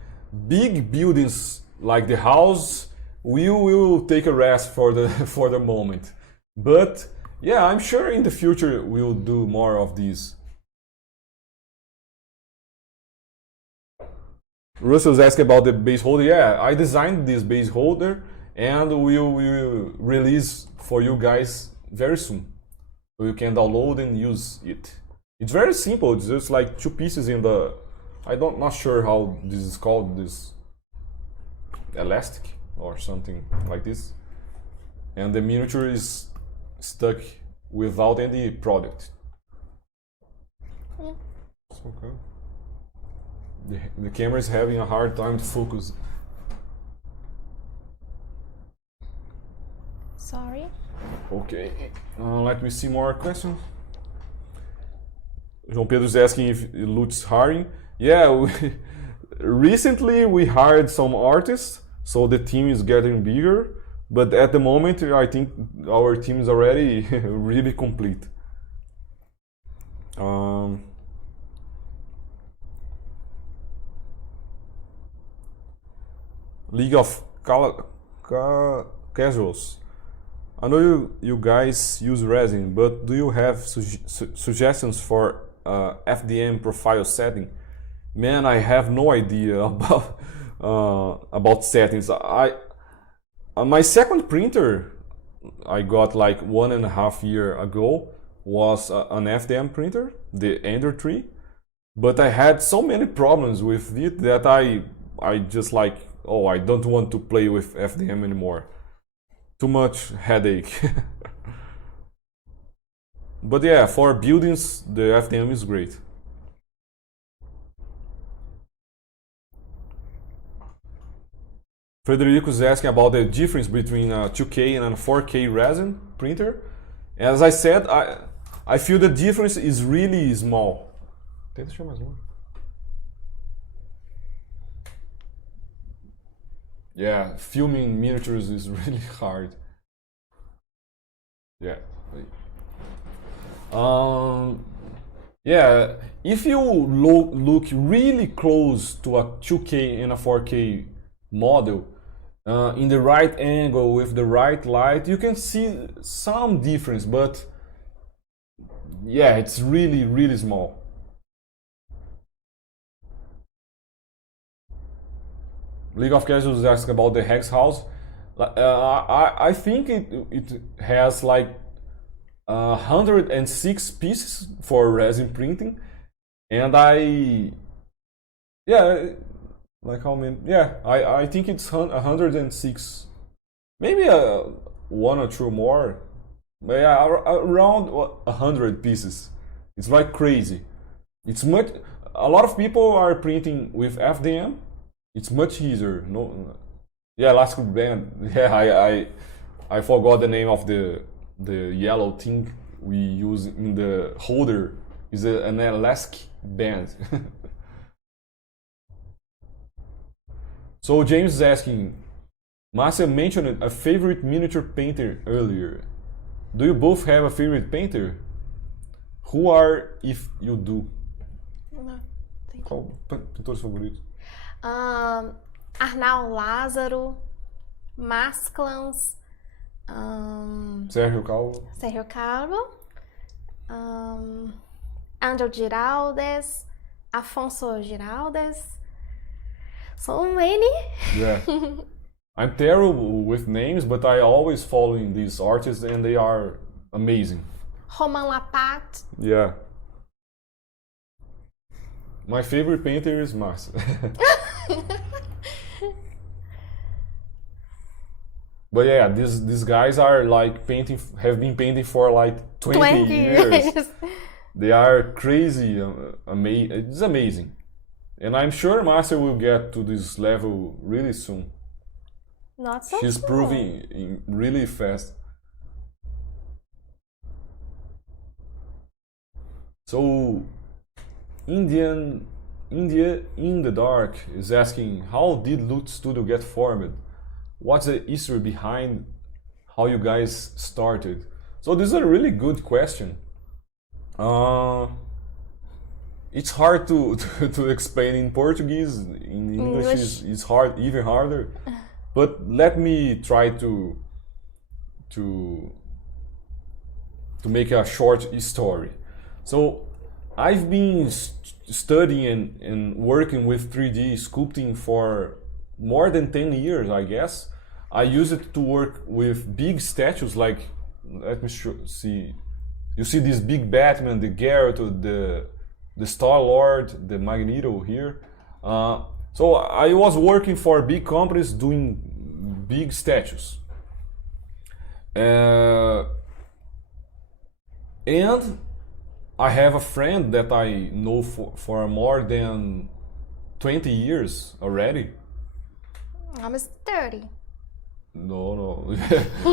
big buildings like the house, we will take a rest for the moment. But yeah, I'm sure in the future we'll do more of these. Russell's asking about the base holder. Yeah, I designed this base holder and we will release for you guys very soon. So you can download and use it. It's very simple. It's just like two pieces in the. Not sure how this is called. This elastic or something like this, and the miniature is stuck without any product. Yeah. Okay. The camera is having a hard time to focus. Sorry. Okay. Let me see more questions. João Pedro is asking if Lutz hiring. Yeah, recently we hired some artists, so the team is getting bigger. But at the moment, I think our team is already really complete. League of Casuals. I know you guys use resin, but do you have suggestions for FDM profile setting? Man, I have no idea about settings. My second printer I got like 1.5 years ago was an FDM printer, the Ender 3. But I had so many problems with it that I just like, oh, I don't want to play with FDM anymore. Too much headache. But yeah, for buildings, the FDM is great. Frederico is asking about the difference between a 2K and a 4K resin printer. As I said, I feel the difference is really small. Tenta deixar mais longe. Yeah, filming miniatures is really hard. Yeah. Yeah, if you look really close to a 2K and a 4K model, in the right angle with the right light, you can see some difference, but yeah, it's really, really small. League of Casuals asked about the Hex House. I think it has like 106 pieces for resin printing, and like how many? Yeah, I think it's 106. Maybe one or two more. But yeah, around 100 pieces. It's like crazy. It's much. A lot of people are printing with FDM. It's much easier. No, yeah, elastic band. Yeah, I forgot the name of the yellow thing we use in the holder. Is an elastic band. So James is asking, Márcia mentioned a favorite miniature painter earlier. Do you both have a favorite painter? Who are, if you do? Não, tem. Qual pintores favoritos? Arnaldo Lázaro, Masclans, Sérgio Calvo. Sérgio Calvo, Andrew Giraldes, Afonso Giraldes. So many. Yeah. I'm terrible with names, but I always follow these artists and they are amazing. Roman Lapat. Yeah. My favorite painter is Márcia. But yeah, these guys are like have been painting for like 20 years. They are crazy, it's amazing. And I'm sure Márcia will get to this level really soon. Not so She's soon. proving really fast. So, India in the Dark is asking, how did Loot Studio get formed? What's the history behind how you guys started? So this is a really good question. It's hard to explain in Portuguese. In English is hard, even harder. But let me try to make a short story. So I've been studying and working with 3D sculpting for more than 10 years, I guess. I use it to work with big statues like, let me see. You see this big Batman, the Geralt, the Star-Lord, the Magneto here. So I was working for big companies doing big statues. And I have a friend that I know for more than 20 years already. Almost 30. No.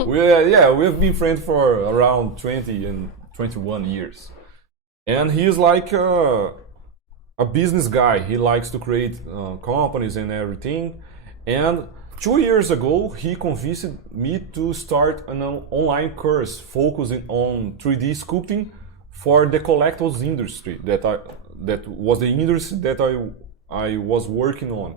We've been friends for around 20 and 21 years. And he's like a business guy. He likes to create companies and everything. And 2 years ago, he convinced me to start an online course focusing on 3D sculpting for the collectibles industry. That was the industry that I was working on.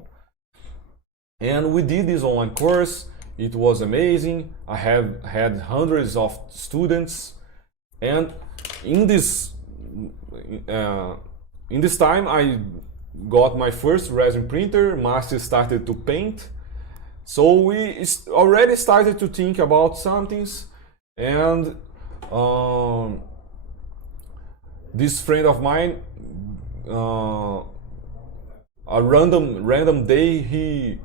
And we did this online course. It was amazing. I have had hundreds of students, and in this time I got my first resin printer. Márcia started to paint, so we already started to think about some things. And this friend of mine a random day he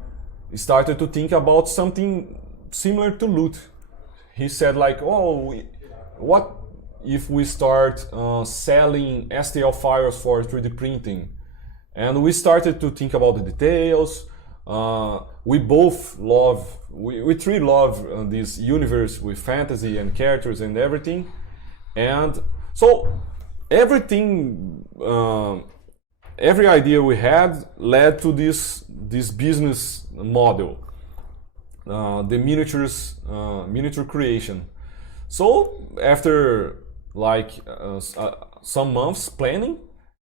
started to think about something similar to loot. He said like, oh, what if we start selling STL files for 3D printing? And we started to think about the details. We both love, we three love this universe with fantasy and characters and everything. And so everything, every idea we had led to this business model, the miniature creation. So after like some months planning,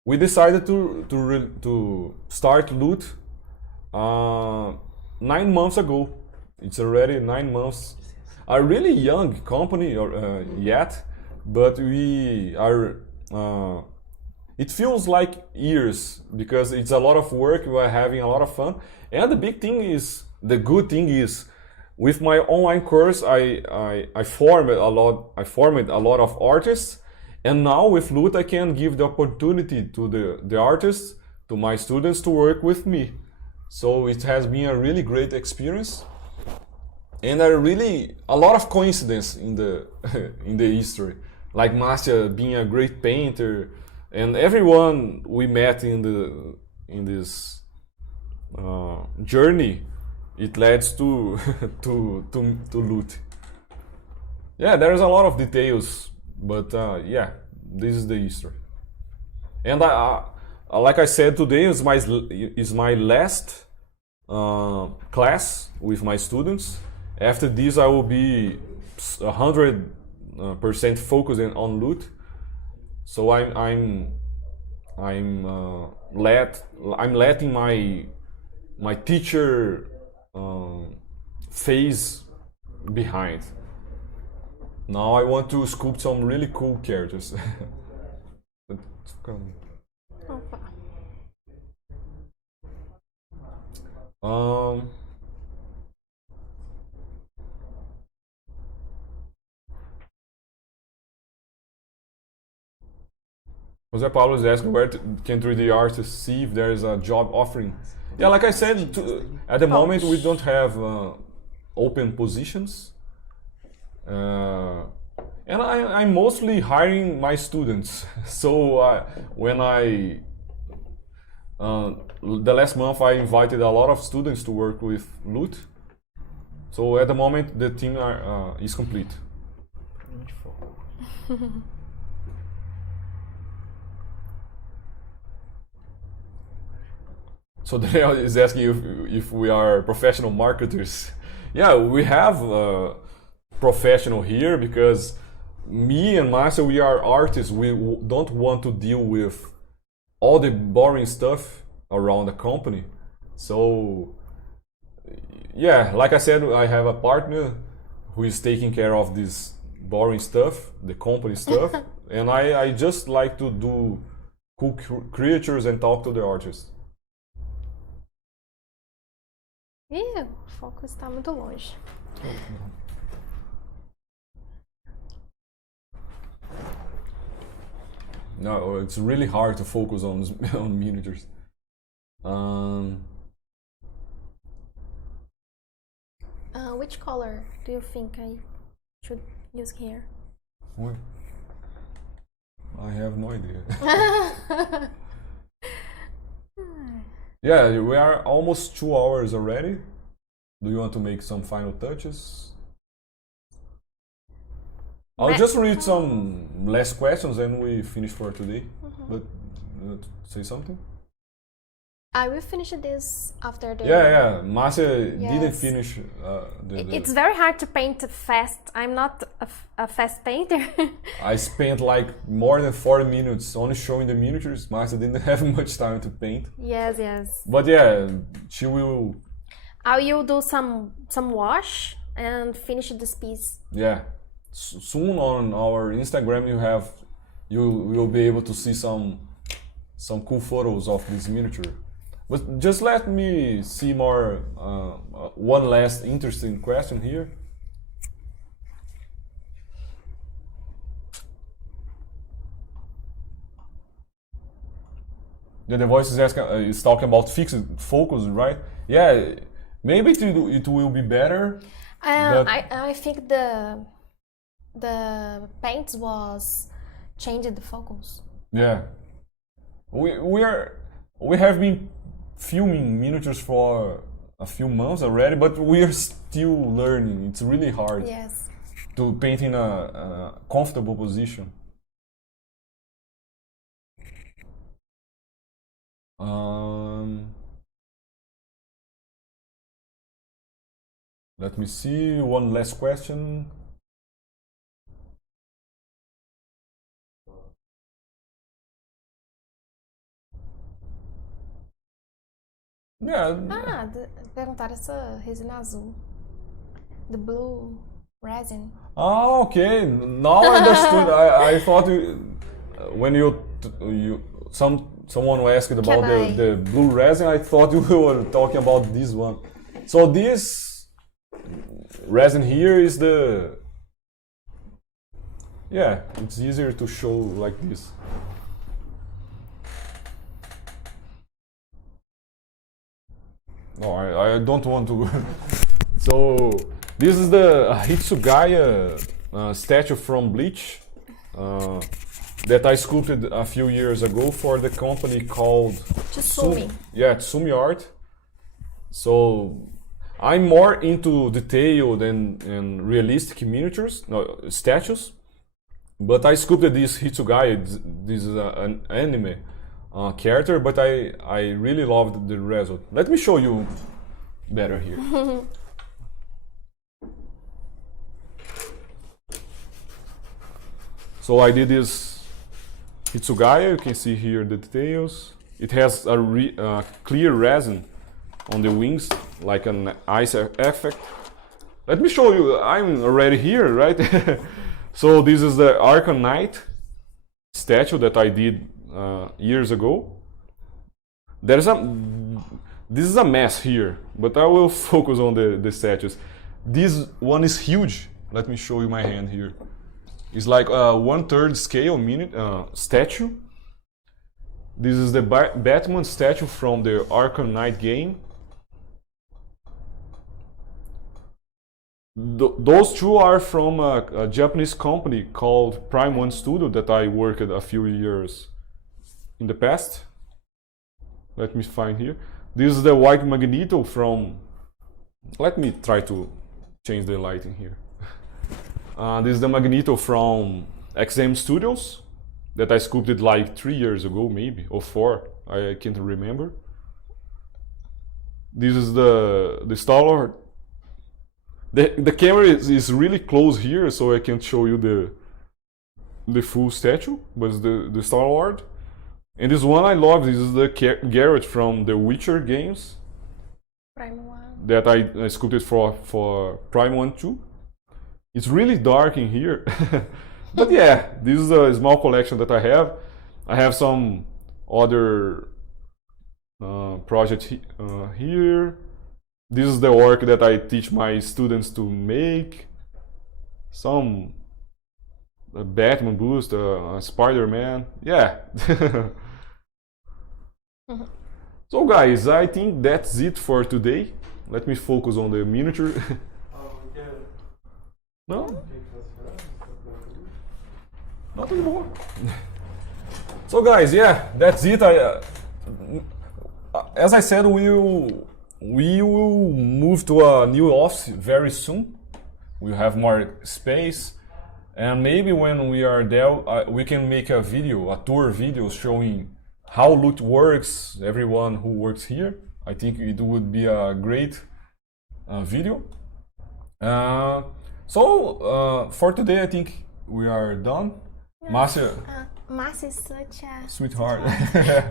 we decided to start Loot 9 months ago. It's already 9 months. A really young company yet, but we are. It feels like years because it's a lot of work. We are having a lot of fun, and the good thing is, with my online course, I formed a lot of artists, and now with Loot I can give the opportunity to the artists, to my students, to work with me. So it has been a really great experience, and a lot of coincidence in the in the history, like Márcia being a great painter, and everyone we met in this journey, it leads to to Loot. Yeah, there's a lot of details, but yeah, this is the history. And like I said, today is my last class with my students. After this, I will be 100% focused on Loot. So I'm letting my teacher phase behind. Now I want to sculpt some really cool characters. Opa. Jose Paulo is asking where can 3D artists see if there is a job offering. Yeah, like I said, at the moment we don't have open positions. And I'm mostly hiring my students. So when the last month I invited a lot of students to work with Loot. So at the moment the team is complete. So Daniel is asking if we are professional marketers. Yeah, we have professional here because me and Márcia, we are artists. We don't want to deal with all the boring stuff around the company. So yeah, like I said, I have a partner who is taking care of this boring stuff, the company stuff, and I just like to do cool creatures and talk to the artists. Ih, o foco está muito longe. No, it's really hard to focus on miniatures. Which color do you think I should use here? I have no idea. Yeah, we are almost 2 hours already. Do you want to make some final touches? I'll just read some last questions and we finish for today. But say something? I will finish this after the... Yeah. Márcia didn't Yes. finish It's very hard to paint fast. I'm not a fast painter. I spent like more than 40 minutes only showing the miniatures. Márcia didn't have much time to paint. Yes. But yeah, she will... I will do some wash and finish this piece. Yeah. Soon on our Instagram you will be able to see some cool photos of this miniature. But just let me see more. One last interesting question here. the voice is asking, is talking about fixed focus, right? Yeah, maybe it will be better. I think the paints was changed the focus. Yeah, we have been filming miniatures for a few months already, but we are still learning. It's really hard Yes. to paint in a comfortable position. Let me see, one last question. Yeah. Perguntaram essa resina azul. The blue resin. Oh, okay. Now I understood. I thought when someone asked about the blue resin, I thought you were talking about this one. So this resin here is it's easier to show like this. No, I don't want to. So this is the Hitsugaya statue from Bleach that I sculpted a few years ago for the company called Tsumi. Tsumi Art. So I'm more into detailed and realistic miniatures, statues. But I sculpted this Hitsugaya. This is an anime character, but I really loved the result. Let me show you better here. So I did this Hitsugaya. You can see here the details. It has a clear resin on the wings, like an ice effect. Let me show you. I'm already here, right? So this is the Archon Knight statue that I did years ago. This is a mess here, but I will focus on the statues. This one is huge. Let me show you my hand here. It's like a 1/3 scale statue. This is the Batman statue from the Arkham Knight game. Those two are from a Japanese company called Prime One Studio that I worked a few years in the past. Let me find here. This is the white Magneto from. Let me try to change the lighting here. This is the Magneto from XM Studios that I sculpted like 3 years ago, maybe, or 4. I can't remember. This is the Star-Lord. The camera is really close here, so I can't show you the full statue, but it's the Star-Lord. And this one I love. This is the Garrett from the Witcher games. Prime 1. That I sculpted for Prime 1 too. It's really dark in here. But yeah, this is a small collection that I have. I have some other projects here. This is the work that I teach my students to make. Some Batman boost, Spider-Man. Yeah. So guys, I think that's it for today. Let me focus on the miniature. No? Not anymore. So guys, yeah, that's it. As I said, we will move to a new office very soon. We'll have more space, and maybe when we are there, we can make a tour video showing how Loot works, everyone who works here. I think it would be a great video. So for today, I think we are done. Yeah. Márcia. Márcia is such a Sweetheart.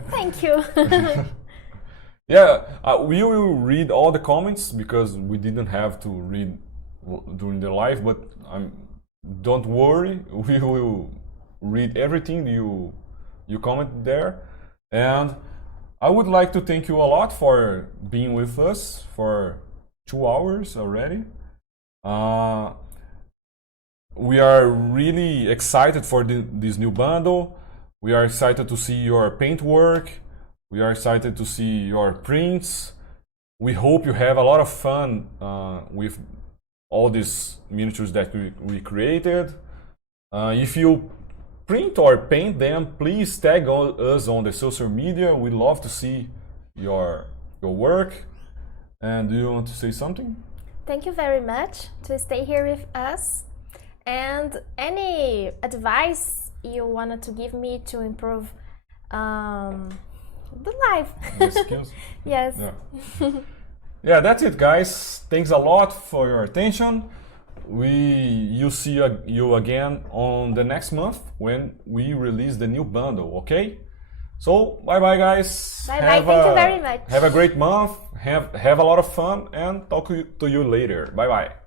Thank you. Yeah, we will read all the comments because we didn't have to read during the live, but don't worry, we will read everything you comment there. And I would like to thank you a lot for being with us for 2 hours already. We are really excited for this new bundle. We are excited to see your paint work. We are excited to see your prints. We hope you have a lot of fun with all these miniatures that we created. If you print or paint them, please tag us on the social media. We love to see your work. And do you want to say something? Thank you very much to stay here with us. And any advice you wanted to give me to improve the life? The skills? Yes. Yeah. Yeah, that's it, guys. Thanks a lot for your attention. You'll see you again on the next month when we release the new bundle, okay? So, bye-bye, guys. Bye-bye. Thank you very much. Have a great month. Have a lot of fun and talk to you later. Bye-bye.